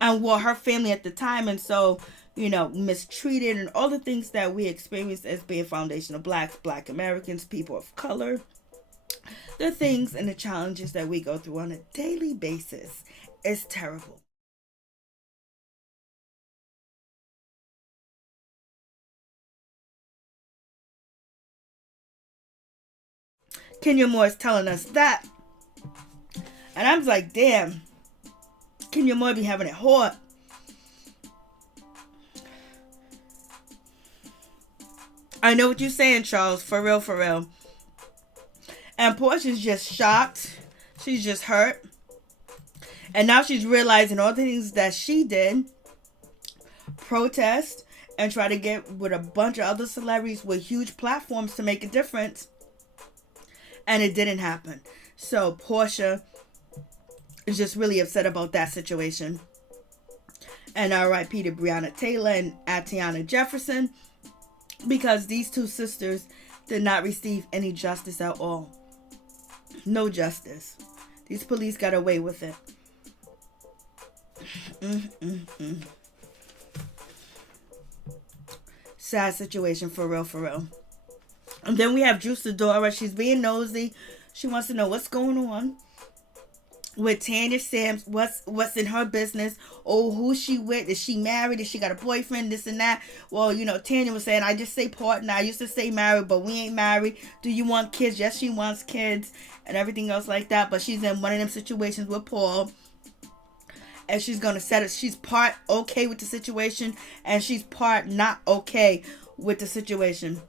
and her family at the time, and so mistreated and all the things that we experience as being foundational blacks, black Americans, people of color. The things and the challenges that we go through on a daily basis is terrible. Kenya Moore is telling us that. And I was like, damn, Kenya Moore be having it hard. I know what you're saying, Charles. For real, for real. And Portia's just shocked. She's just hurt. And now she's realizing all the things that she did. Protest and try to get with a bunch of other celebrities with huge platforms to make a difference. And it didn't happen. So Porsha is just really upset about that situation. And R.I.P. to Breonna Taylor and Atiana Jefferson, because these two sisters did not receive any justice at all. No justice. These police got away with it. Sad situation, for real, for real. And then we have Sidora. She's being nosy. She wants to know what's going on with Tanya Sams. What's in her business? Oh, who's she with? Is she married? Is she got a boyfriend? This and that. Well, Tanya was saying, I just say partner. I used to say married, but we ain't married. Do you want kids? Yes, she wants kids and everything else like that. But she's in one of them situations with Paul, and she's gonna set it. She's part okay with the situation, and she's part not okay with the situation.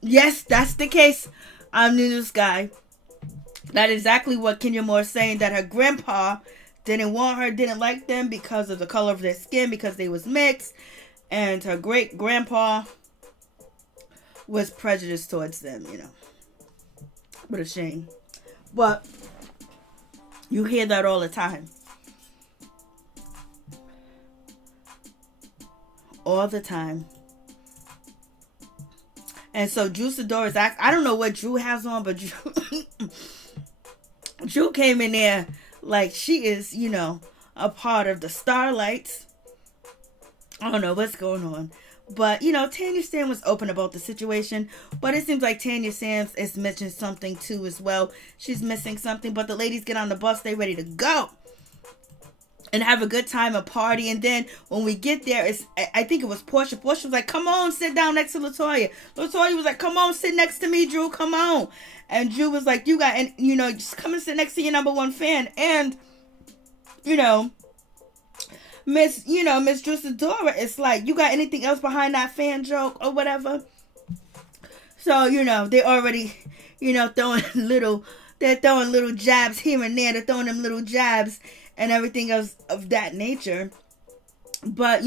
Yes, that's the case. I'm the news guy. That is exactly what Kenya Moore is saying, that her grandpa didn't want her, didn't like them because of the color of their skin, because they was mixed, and her great grandpa was prejudiced towards them, What a shame. But you hear that all the time. All the time. And so Drew Sidora's I don't know what Drew has on, but Drew came in there like she is, a part of the Starlights. I don't know what's going on. But, Tanya Sams was open about the situation. But it seems like Tanya Sams is missing something too as well. She's missing something. But the ladies get on the bus. They ready to go. And have a good time, a party. And then when we get there, I think it was Porsha. Porsha was like, come on, sit down next to LaToya. LaToya was like, come on, sit next to me, Drew. Come on. And Drew was like, just come and sit next to your number one fan. And, Miss Drew Sidora, it's like, you got anything else behind that fan joke or whatever? So, they already, throwing little jabs here and there. They're throwing them little jabs and everything else of that nature. But,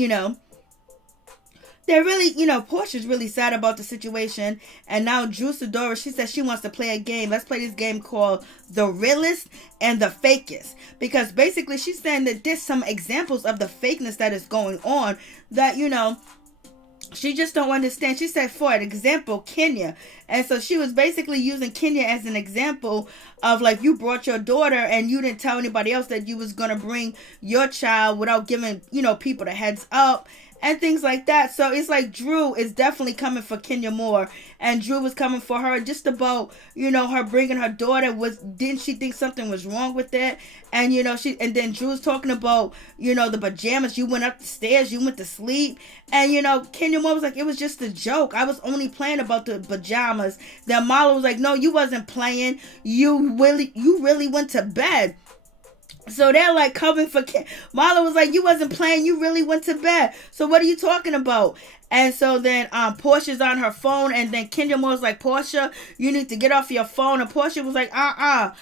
they're really, Porsha's really sad about the situation. And now Sidora, she says she wants to play a game. Let's play this game called The Realist and the Fakest. Because basically she's saying that there's some examples of the fakeness that is going on that, she just don't understand. She said, for example, Kenya. And so she was basically using Kenya as an example of, like, you brought your daughter and you didn't tell anybody else that you was going to bring your child without giving, people the heads up and things like that. So it's like Drew is definitely coming for Kenya more, and Drew was coming for her just about, her bringing her daughter. Didn't she think something was wrong with it? And and then Drew's talking about, the pajamas. You went up the stairs, you went to sleep, and Kenya Moore was like, it was just a joke. I was only playing about the pajamas. Then Marlo was like, no, you wasn't playing. You really went to bed. So they're like covering for Marlo was like, you wasn't playing, you really went to bed. So what are you talking about? And so then Porsha's on her phone, and then Kenya Moore's like, Porsha, you need to get off your phone. And Porsha was like, Porsha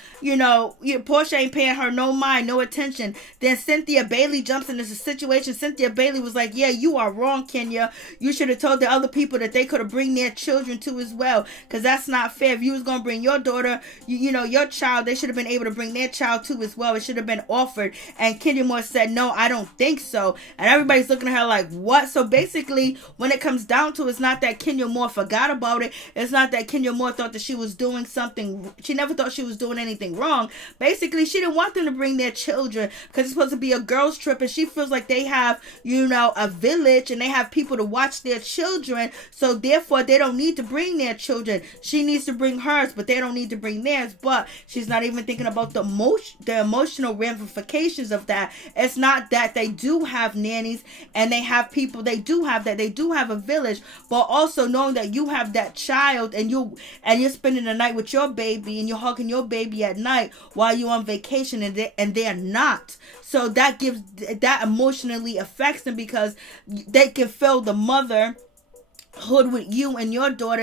ain't paying her no mind, no attention. Then Cynthia Bailey jumps into the situation. Cynthia Bailey was like, yeah, you are wrong, Kenya. You should have told the other people that they could have bring their children too as well, because that's not fair. If you was going to bring your daughter, your child, they should have been able to bring their child too as well. It should have been offered. And Kenya Moore said, no, I don't think so. And everybody's looking at her like, what? So basically, when it comes down to it, it's not that Kenya Moore forgot about it. It's not that Kenya Moore thought that she was doing something. She never thought she was doing anything wrong. Basically, she didn't want them to bring their children because it's supposed to be a girls' trip, and she feels like they have, a village and they have people to watch their children. So therefore, they don't need to bring their children. She needs to bring hers, but they don't need to bring theirs. But she's not even thinking about the emotional ramifications of that. It's not that they do have nannies and they have people. They do have that. They do have a village, but also knowing that you have that child and you're spending the night with your baby and you're hugging your baby at night while you're on vacation, and they're not. So that emotionally affects them, because they can feel the motherhood with you and your daughter,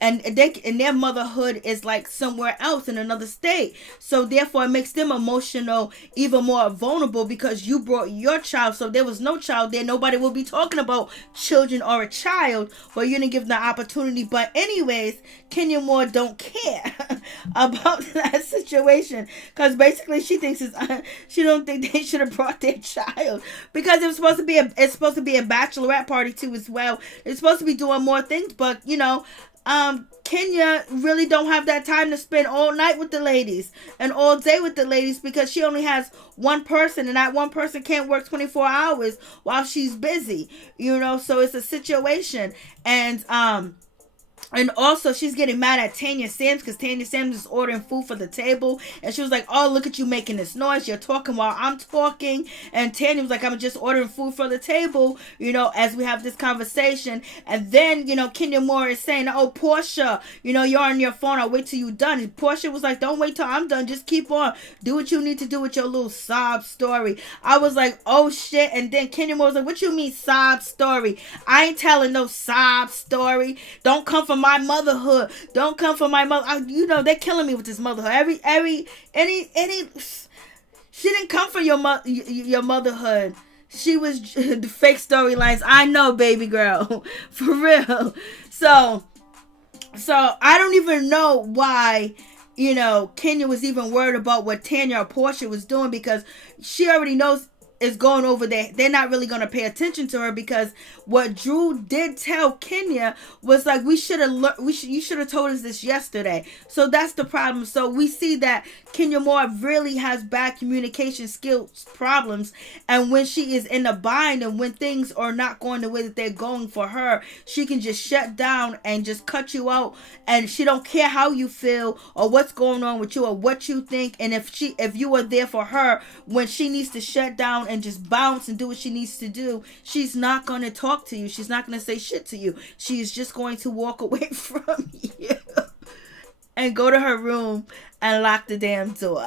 and their motherhood is like somewhere else in another state. So therefore it makes them emotional, even more vulnerable, because you brought your child. So there was no child there. Nobody will be talking about children or a child, but you didn't give them the opportunity. But anyways, Kenya Moore don't care about that situation, because basically she thinks she don't think they should have brought their child, because it's supposed to be a bachelorette party too as well. It's supposed to be doing more things, but Kenya really don't have that time to spend all night with the ladies and all day with the ladies, because she only has one person, and that one person can't work 24 hours while she's busy, so it's a situation. And also, she's getting mad at Tanya Sams, because Tanya Sams is ordering food for the table. And she was like, oh, look at you making this noise. You're talking while I'm talking. And Tanya was like, I'm just ordering food for the table, as we have this conversation. And then, Kenya Moore is saying, oh, Porsha, you're on your phone. I'll wait till you're done. And Porsha was like, don't wait till I'm done. Just keep on. Do what you need to do with your little sob story. I was like, oh, shit. And then Kenya Moore was like, what you mean sob story? I ain't telling no sob story. Don't come from my motherhood. Don't come for my mother. They're killing me with this motherhood. She didn't come for your motherhood. She was the fake storylines. I know, baby girl, for real. So I don't even know why Kenya was even worried about what Tanya or Porsha was doing, because she already knows is going over there. They're not really going to pay attention to her, because what Drew did tell Kenya was like, you should have told us this yesterday. So that's the problem. So we see that Kenya Moore really has bad communication skills problems, and when she is in a bind and when things are not going the way that they're going for her, she can just shut down and just cut you out, and she don't care how you feel or what's going on with you or what you think. And if you are there for her when she needs to shut down and just bounce and do what she needs to do, she's not going to talk to you. She's not going to say shit to you. She's just going to walk away from you and go to her room and lock the damn door.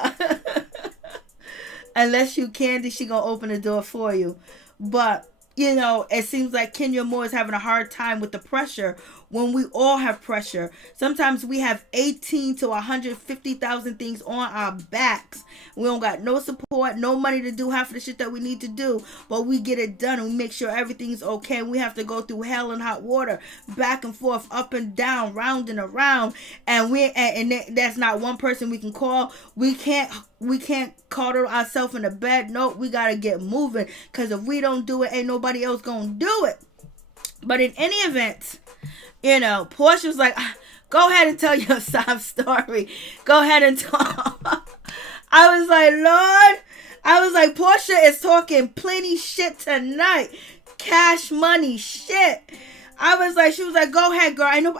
Unless you Kandi, she going to open the door for you. But it seems like Kenya Moore is having a hard time with the pressure when we all have pressure. Sometimes we have 18 to 150,000 things on our backs. We don't got no support, no money to do half of the shit that we need to do, but we get it done and we make sure everything's okay. We have to go through hell and hot water, back and forth, up and down, round and around, and that's not one person we can call. We can't cuddle ourselves in the bed. Nope, we gotta get moving, because if we don't do it, ain't nobody else gonna do it. But in any event, Porsha was like, go ahead and tell your sob story. Go ahead and talk. I was like, Lord, Porsha is talking plenty shit tonight. Cash money shit. She was like, go ahead, girl. I know.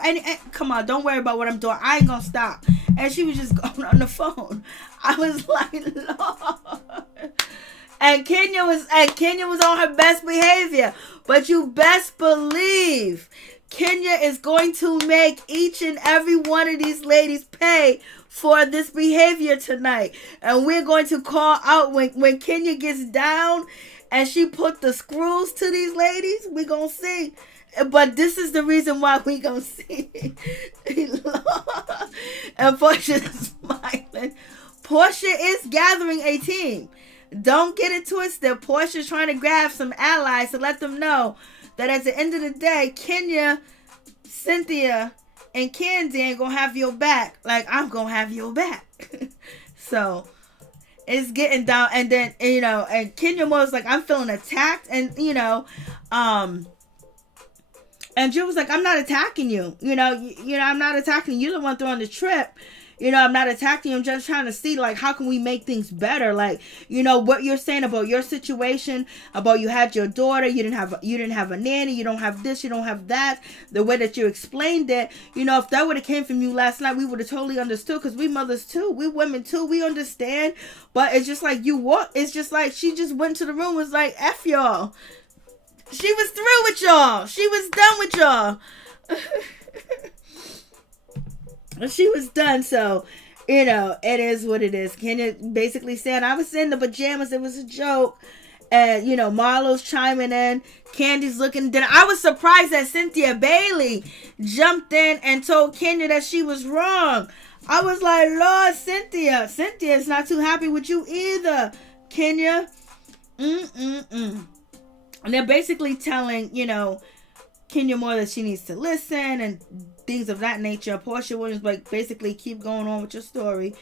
Come on, don't worry about what I'm doing. I ain't gonna stop. And she was just going on the phone. I was like, Lord. And Kenya was on her best behavior. But you best believe Kenya is going to make each and every one of these ladies pay for this behavior tonight. And we're going to call out when Kenya gets down and she put the screws to these ladies. We're going to see. But this is the reason why we going to see. And Porsha's smiling. Porsha is gathering a team. Don't get it twisted. Porsha's trying to grab some allies to let them know that at the end of the day, Kenya, Cynthia, and Kandi ain't gonna have your back like I'm gonna have your back. So it's getting down, and then and Kenya was like, I'm feeling attacked, and and Jill was like, I'm not attacking you. I'm not attacking you. You're the one throwing the trip. I'm not attacking you. I'm just trying to see, like, how can we make things better? Like, what you're saying about your situation, about you had your daughter, you didn't have a nanny, you don't have this, you don't have that. The way that you explained it, if that would have came from you last night, we would have totally understood, because we mothers too, we women too, we understand. But it's just like it's just like she just went to the room, was like, F y'all. She was through with y'all. She was done with y'all. She was done, so it is what it is. Kenya basically said, I was in the pajamas, it was a joke. And Marlo's chiming in, Candy's looking. Then I was surprised that Cynthia Bailey jumped in and told Kenya that she was wrong. I was like, Lord, Cynthia is not too happy with you either, Kenya. And they're basically telling Kenya Moore that she needs to listen and things of that nature. Porsha Williams basically keep going on with your story.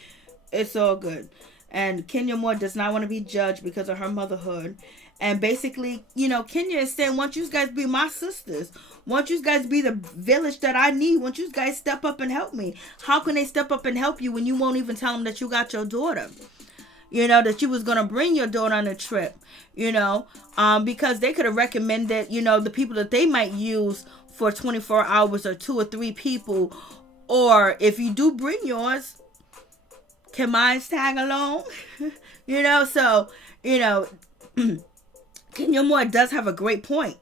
It's all good. And Kenya Moore does not want to be judged because of her motherhood. And basically, Kenya is saying, won't you guys be my sisters? Won't you guys be the village that I need? Won't you guys step up and help me? How can they step up and help you when you won't even tell them that you got your daughter? That you was going to bring your daughter on a trip, because they could have recommended, the people that they might use for 24 hours or 2 or 3 people. Or if you do bring yours, can mine tag along? So, Kenya Moore does have a great point.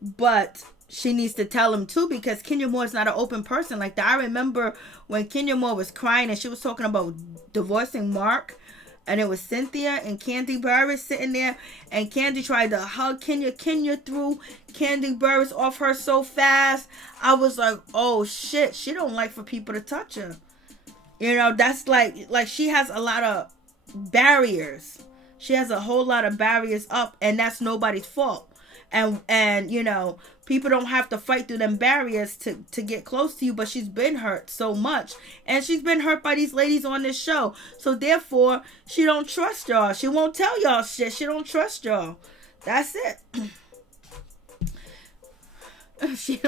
But she needs to tell him too, because Kenya Moore is not an open person like that. I remember when Kenya Moore was crying and she was talking about divorcing Mark. And it was Cynthia and Kandi Burruss sitting there. And Kandi tried to hug Kenya. Kenya threw Kandi Burruss off her so fast. I was like, oh shit. She don't like for people to touch her. That's like she has a lot of barriers. She has a whole lot of barriers up. And that's nobody's fault. And people don't have to fight through them barriers to get close to you, but she's been hurt so much, and she's been hurt by these ladies on this show, so therefore she don't trust y'all. She won't tell y'all shit. She don't trust y'all. That's it. She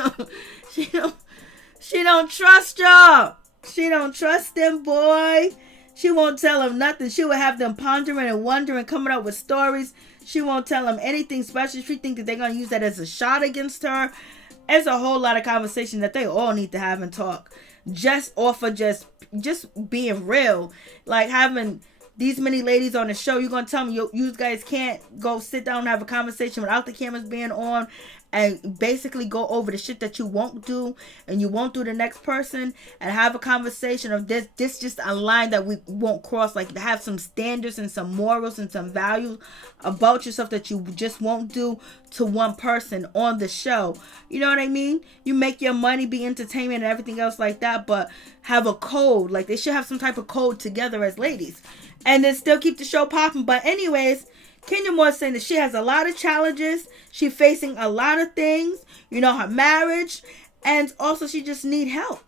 don't trust y'all. She don't trust them, boy. She won't tell them nothing. She will have them pondering and wondering, coming up with stories. She won't tell them anything special. She thinks that they're going to use that as a shot against her. It's a whole lot of conversation that they all need to have and talk. Just off of just being real. Like having these many ladies on the show. You're going to tell me you guys can't go sit down and have a conversation without the cameras being on and basically go over the shit that you won't do and you won't do the next person, and have a conversation of this just a line that we won't cross, like to have some standards and some morals and some values about yourself that you just won't do to one person on the show. You know what I mean? You make your money, be entertainment and everything else like that, but have a code. Like, they should have some type of code together as ladies and then still keep the show popping. But anyways, Kenya Moore saying that she has a lot of challenges. She's facing a lot of things. You know, her marriage. And also she just need help.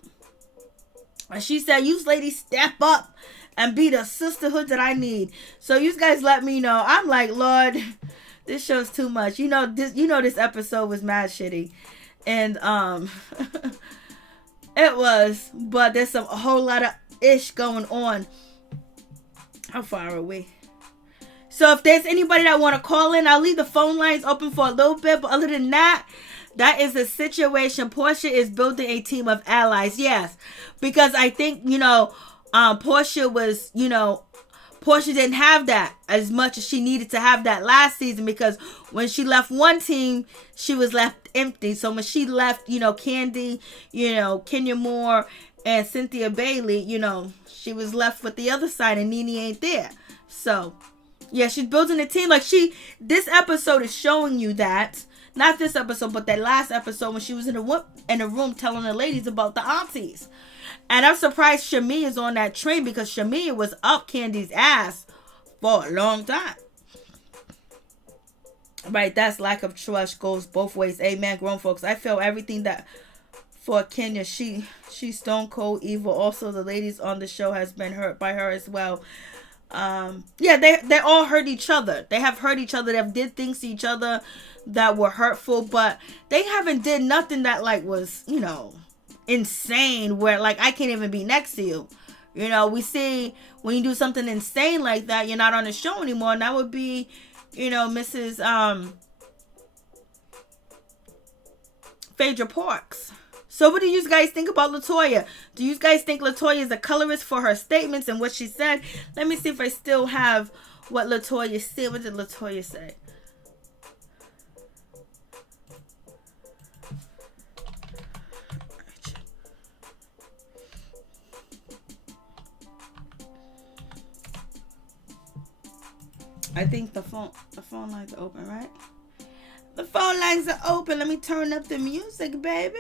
And she said, you ladies step up and be the sisterhood that I need. So you guys let me know. I'm like, Lord, this show's too much. This episode was mad shitty. And it was. But there's a whole lot of ish going on. How far are we? So if there's anybody that want to call in, I'll leave the phone lines open for a little bit. But other than that, that is the situation. Porsha is building a team of allies. Yes. Because I think, Porsha didn't have that as much as she needed to have that last season, because when she left one team, she was left empty. So when she left, Kandi, Kenya Moore and Cynthia Bailey, she was left with the other side and Nene ain't there. So yeah, she's building a team. Like this episode is showing you that. Not this episode, but that last episode when she was in a room telling the ladies about the aunties. And I'm surprised Shamiya is on that train, because Shamiya was up Candy's ass for a long time. Right, that's lack of trust goes both ways. Amen, grown folks. I feel everything that for Kenya. She's stone cold evil. Also, the ladies on the show has been hurt by her as well. They all hurt each other. They have hurt each other. They've did things to each other that were hurtful, but they haven't did nothing that was, insane, where I can't even be next to you. We see when you do something insane like that, you're not on the show anymore. And that would be, Mrs. Phaedra Parks. So what do you guys think about LaToya? Do you guys think LaToya is a colorist for her statements and what she said? Let me see if I still have what LaToya said. What did LaToya say? I think the phone lines are open, right? The phone lines are open. Let me turn up the music, baby.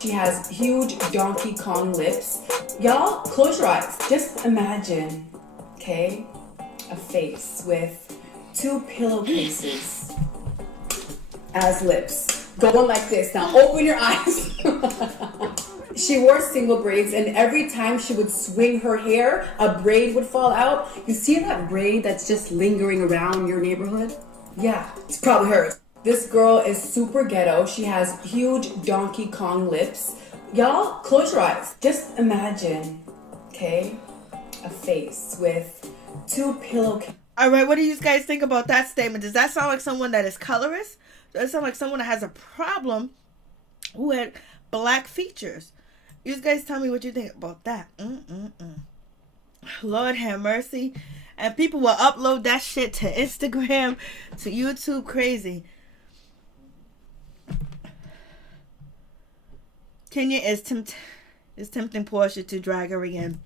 She has huge Donkey Kong lips. Y'all, close your eyes. Just imagine, okay, a face with 2 pillowcases as lips. Going like this. Now open your eyes. She wore single braids, and every time she would swing her hair, a braid would fall out. You see that braid that's just lingering around your neighborhood? Yeah, it's probably hers. This girl is super ghetto. She has huge Donkey Kong lips. Y'all, close your eyes. Just imagine, okay, a face with 2 pillowcases. All right, what do you guys think about that statement? Does that sound like someone that is colorist? Does it sound like someone that has a problem who had black features? You guys tell me what you think about that. Lord have mercy. And people will upload that shit to Instagram, to YouTube, crazy. Kenya is tempting Porsha to drag her again.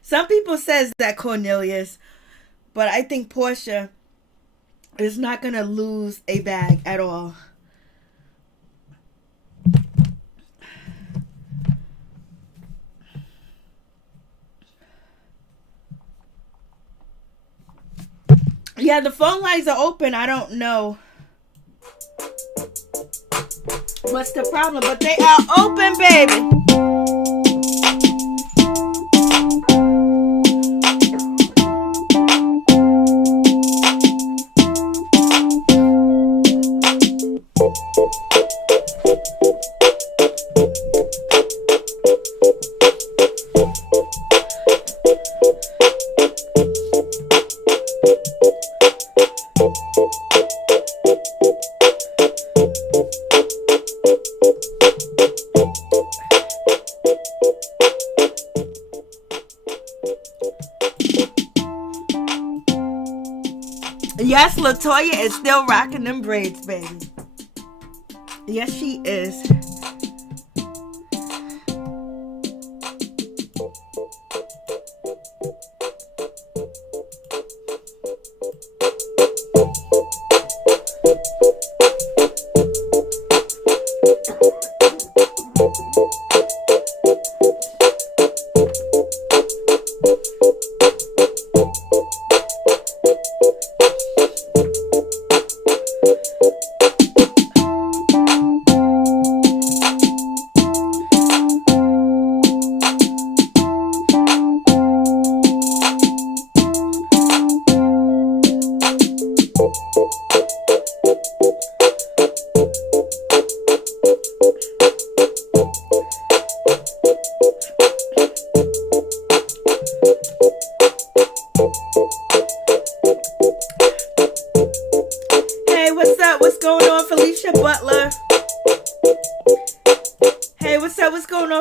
Some people says that Cornelius, but I think Porsha is not going to lose a bag at all. Yeah, the phone lines are open. I don't know what's the problem, but they are open, baby. Yes, LaToya is still rocking them braids, baby. Yes, she is.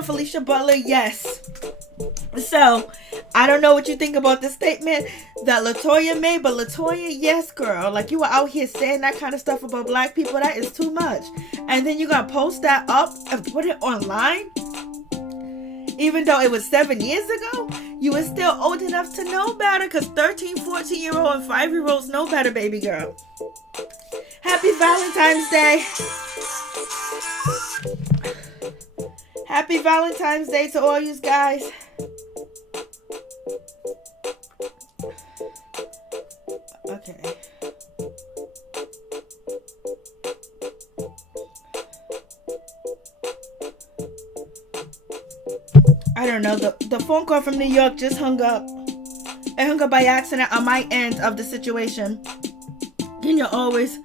Felicia Butler, yes. So, I don't know what you think about the statement that LaToya made, but LaToya, yes, girl. Like, you were out here saying that kind of stuff about black people. That is too much. And then you're going to post that up and put it online? Even though it was 7 years ago, you were still old enough to know better, because 13, 14-year-old and 5-year-olds know better, baby girl. Happy Valentine's Day. Happy Valentine's Day to all you guys. Okay. I don't know. The phone call from New York just hung up. It hung up by accident on my end of the situation. You're always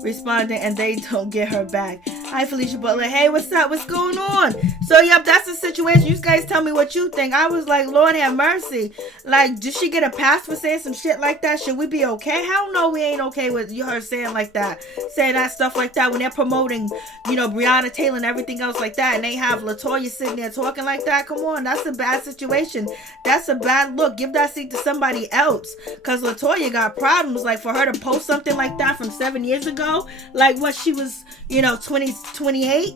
responding and they don't get her back. Hi, Felicia Butler. Hey, what's up? What's going on? So, yep, that's the situation. You guys tell me what you think. I was like, Lord have mercy. Like, did she get a pass for saying some shit like that? Should we be okay? Hell no, we ain't okay with her saying like that. Saying that stuff like that when they're promoting, Breonna Taylor and everything else like that. And they have LaToya sitting there talking like that. Come on, that's a bad situation. That's a bad look. Give that seat to somebody else. Because LaToya got problems. Like, for her to post something like that from 7 years ago. Like, what she was, 28,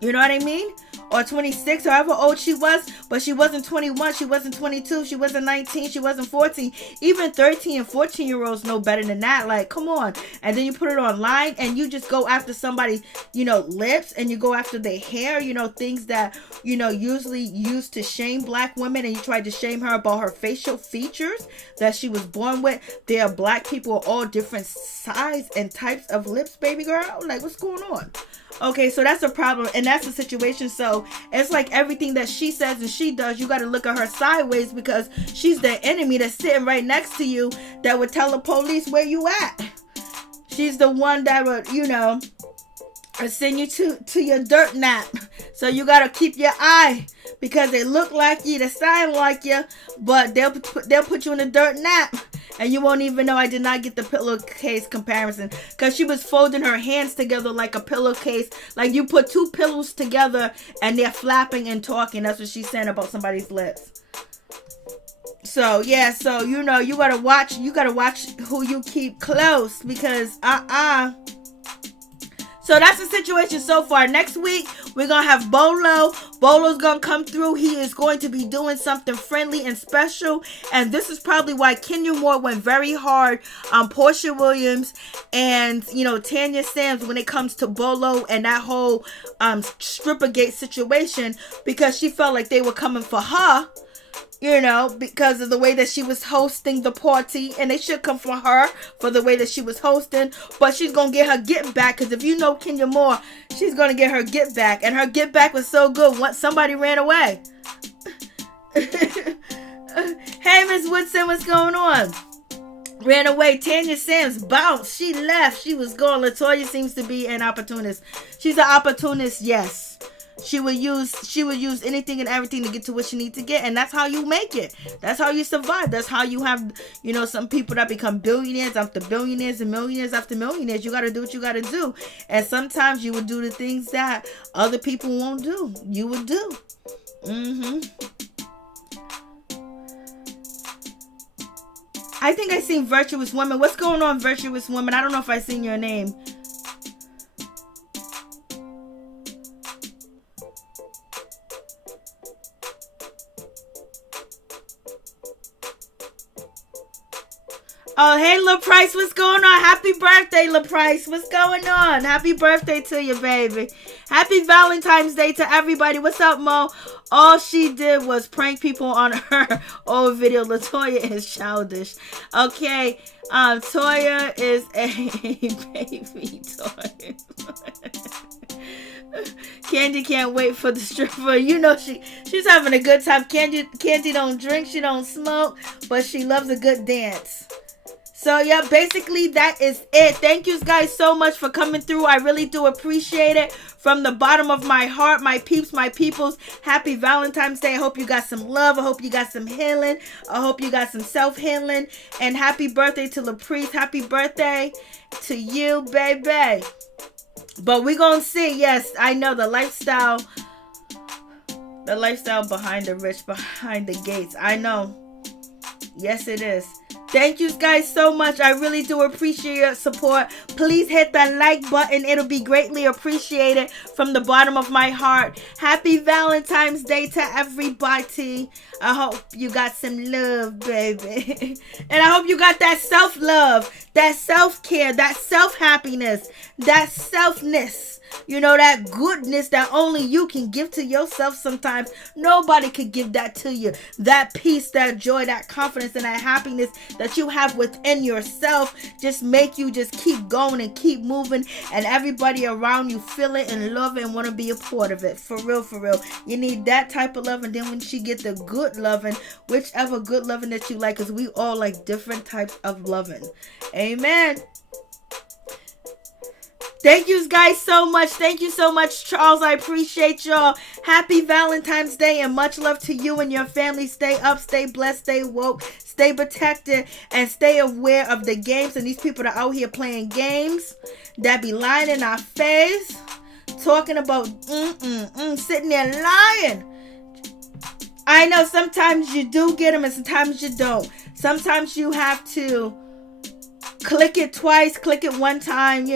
you know what I mean, or 26, however old she was, but she wasn't 21, she wasn't 22, she wasn't 19, she wasn't 14. Even 13 and 14-year-olds know better than that. Like, come on. And then you put it online and you just go after somebody, lips, and you go after their hair, things that, usually used to shame black women, and you tried to shame her about her facial features that she was born with. There are black people of all different size and types of lips, baby girl. Like, what's going on? Okay, so that's a problem, and that's the situation. So it's like everything that she says and she does, you got to look at her sideways, because she's the enemy that's sitting right next to you that would tell the police where you at. She's the one that would, send you to your dirt nap. So you got to keep your eye, because they look like you, they sound like you, but they'll put you in a dirt nap. And you won't even know. I did not get the pillowcase comparison, because she was folding her hands together like a pillowcase. Like you put two pillows together and they're flapping and talking. That's what she's saying about somebody's lips. So, yeah. So, you got to watch. You got to watch who you keep close, because So that's the situation so far. Next week, We're going to have Bolo. Bolo's going to come through. He is going to be doing something friendly and special. And this is probably why Kenya Moore went very hard on Porsha Williams and, Tanya Sams when it comes to Bolo and that whole Strippergate situation, because she felt like they were coming for her. Because of the way that she was hosting the party, and they should come for her for the way that she was hosting, but she's gonna get her get back, because if you know Kenya Moore, she's gonna get her get back, and her get back was so good once somebody ran away. Hey, Miss Woodson, what's going on? Ran away. Tanya Sams bounced. She left. She was gone. LaToya seems to be an opportunist. She's an opportunist, yes. She would use anything and everything to get to what she needs to get, and that's how you make it. That's how you survive. That's how you have, some people that become billionaires after billionaires and millionaires after millionaires. You got to do what you got to do, and sometimes you would do the things that other people won't do. You would do. I think I seen Virtuous Woman. What's going on, Virtuous Woman? I don't know if I seen your name. Oh, hey, La Price, what's going on? Happy birthday, La Price. What's going on? Happy birthday to you, baby. Happy Valentine's Day to everybody. What's up, Mo? All she did was prank people on her old video. LaToya is childish. Okay, Toya is a baby toy. Candy can't wait for the stripper. She's having a good time. Candy don't drink, she don't smoke, but she loves a good dance. So, yeah, basically that is it. Thank you guys so much for coming through. I really do appreciate it from the bottom of my heart. My peeps, my peoples, happy Valentine's Day. I hope you got some love. I hope you got some healing. I hope you got some self-healing. And happy birthday to LaPriest. Happy birthday to you, baby. But we're going to see. Yes, I know the lifestyle behind the rich, behind the gates. I know. Yes, it is. Thank you guys so much. I really do appreciate your support. Please hit that like button. It'll be greatly appreciated from the bottom of my heart. Happy Valentine's Day to everybody. I hope you got some love, baby. And I hope you got that self-love, that self-care, that self-happiness, that selfness. That goodness that only you can give to yourself sometimes. Nobody could give that to you. That peace, that joy, that confidence, and that happiness that you have within yourself just make you just keep going and keep moving. And everybody around you feel it and love it and want to be a part of it. For real, for real. You need that type of love. And then when she get the good loving, whichever good loving that you like, because we all like different types of loving. Amen. Thank you guys so much. Thank you so much, Charles. I appreciate y'all. Happy Valentine's Day and much love to you and your family. Stay up, stay blessed, stay woke, stay protected, and stay aware of the games. And these people that are out here playing games that be lying in our face, talking about sitting there lying. I know sometimes you do get them and sometimes you don't. Sometimes you have to click it twice, click it one time,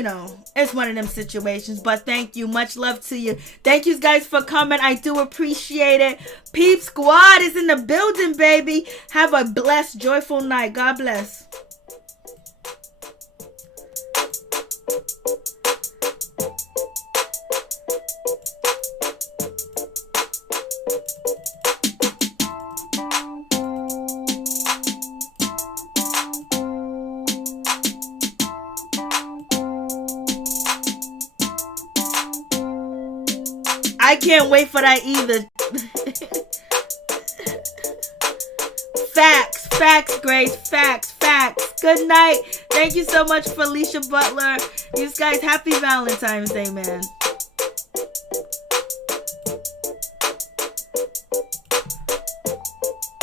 It's one of them situations, but thank you. Much love to you. Thank you guys for coming. I do appreciate it. Peep Squad is in the building, baby. Have a blessed, joyful night. God bless. I can't wait for that either. Facts, Grace. Facts. Good night. Thank you so much, Felicia Butler. You guys, happy Valentine's Day, man.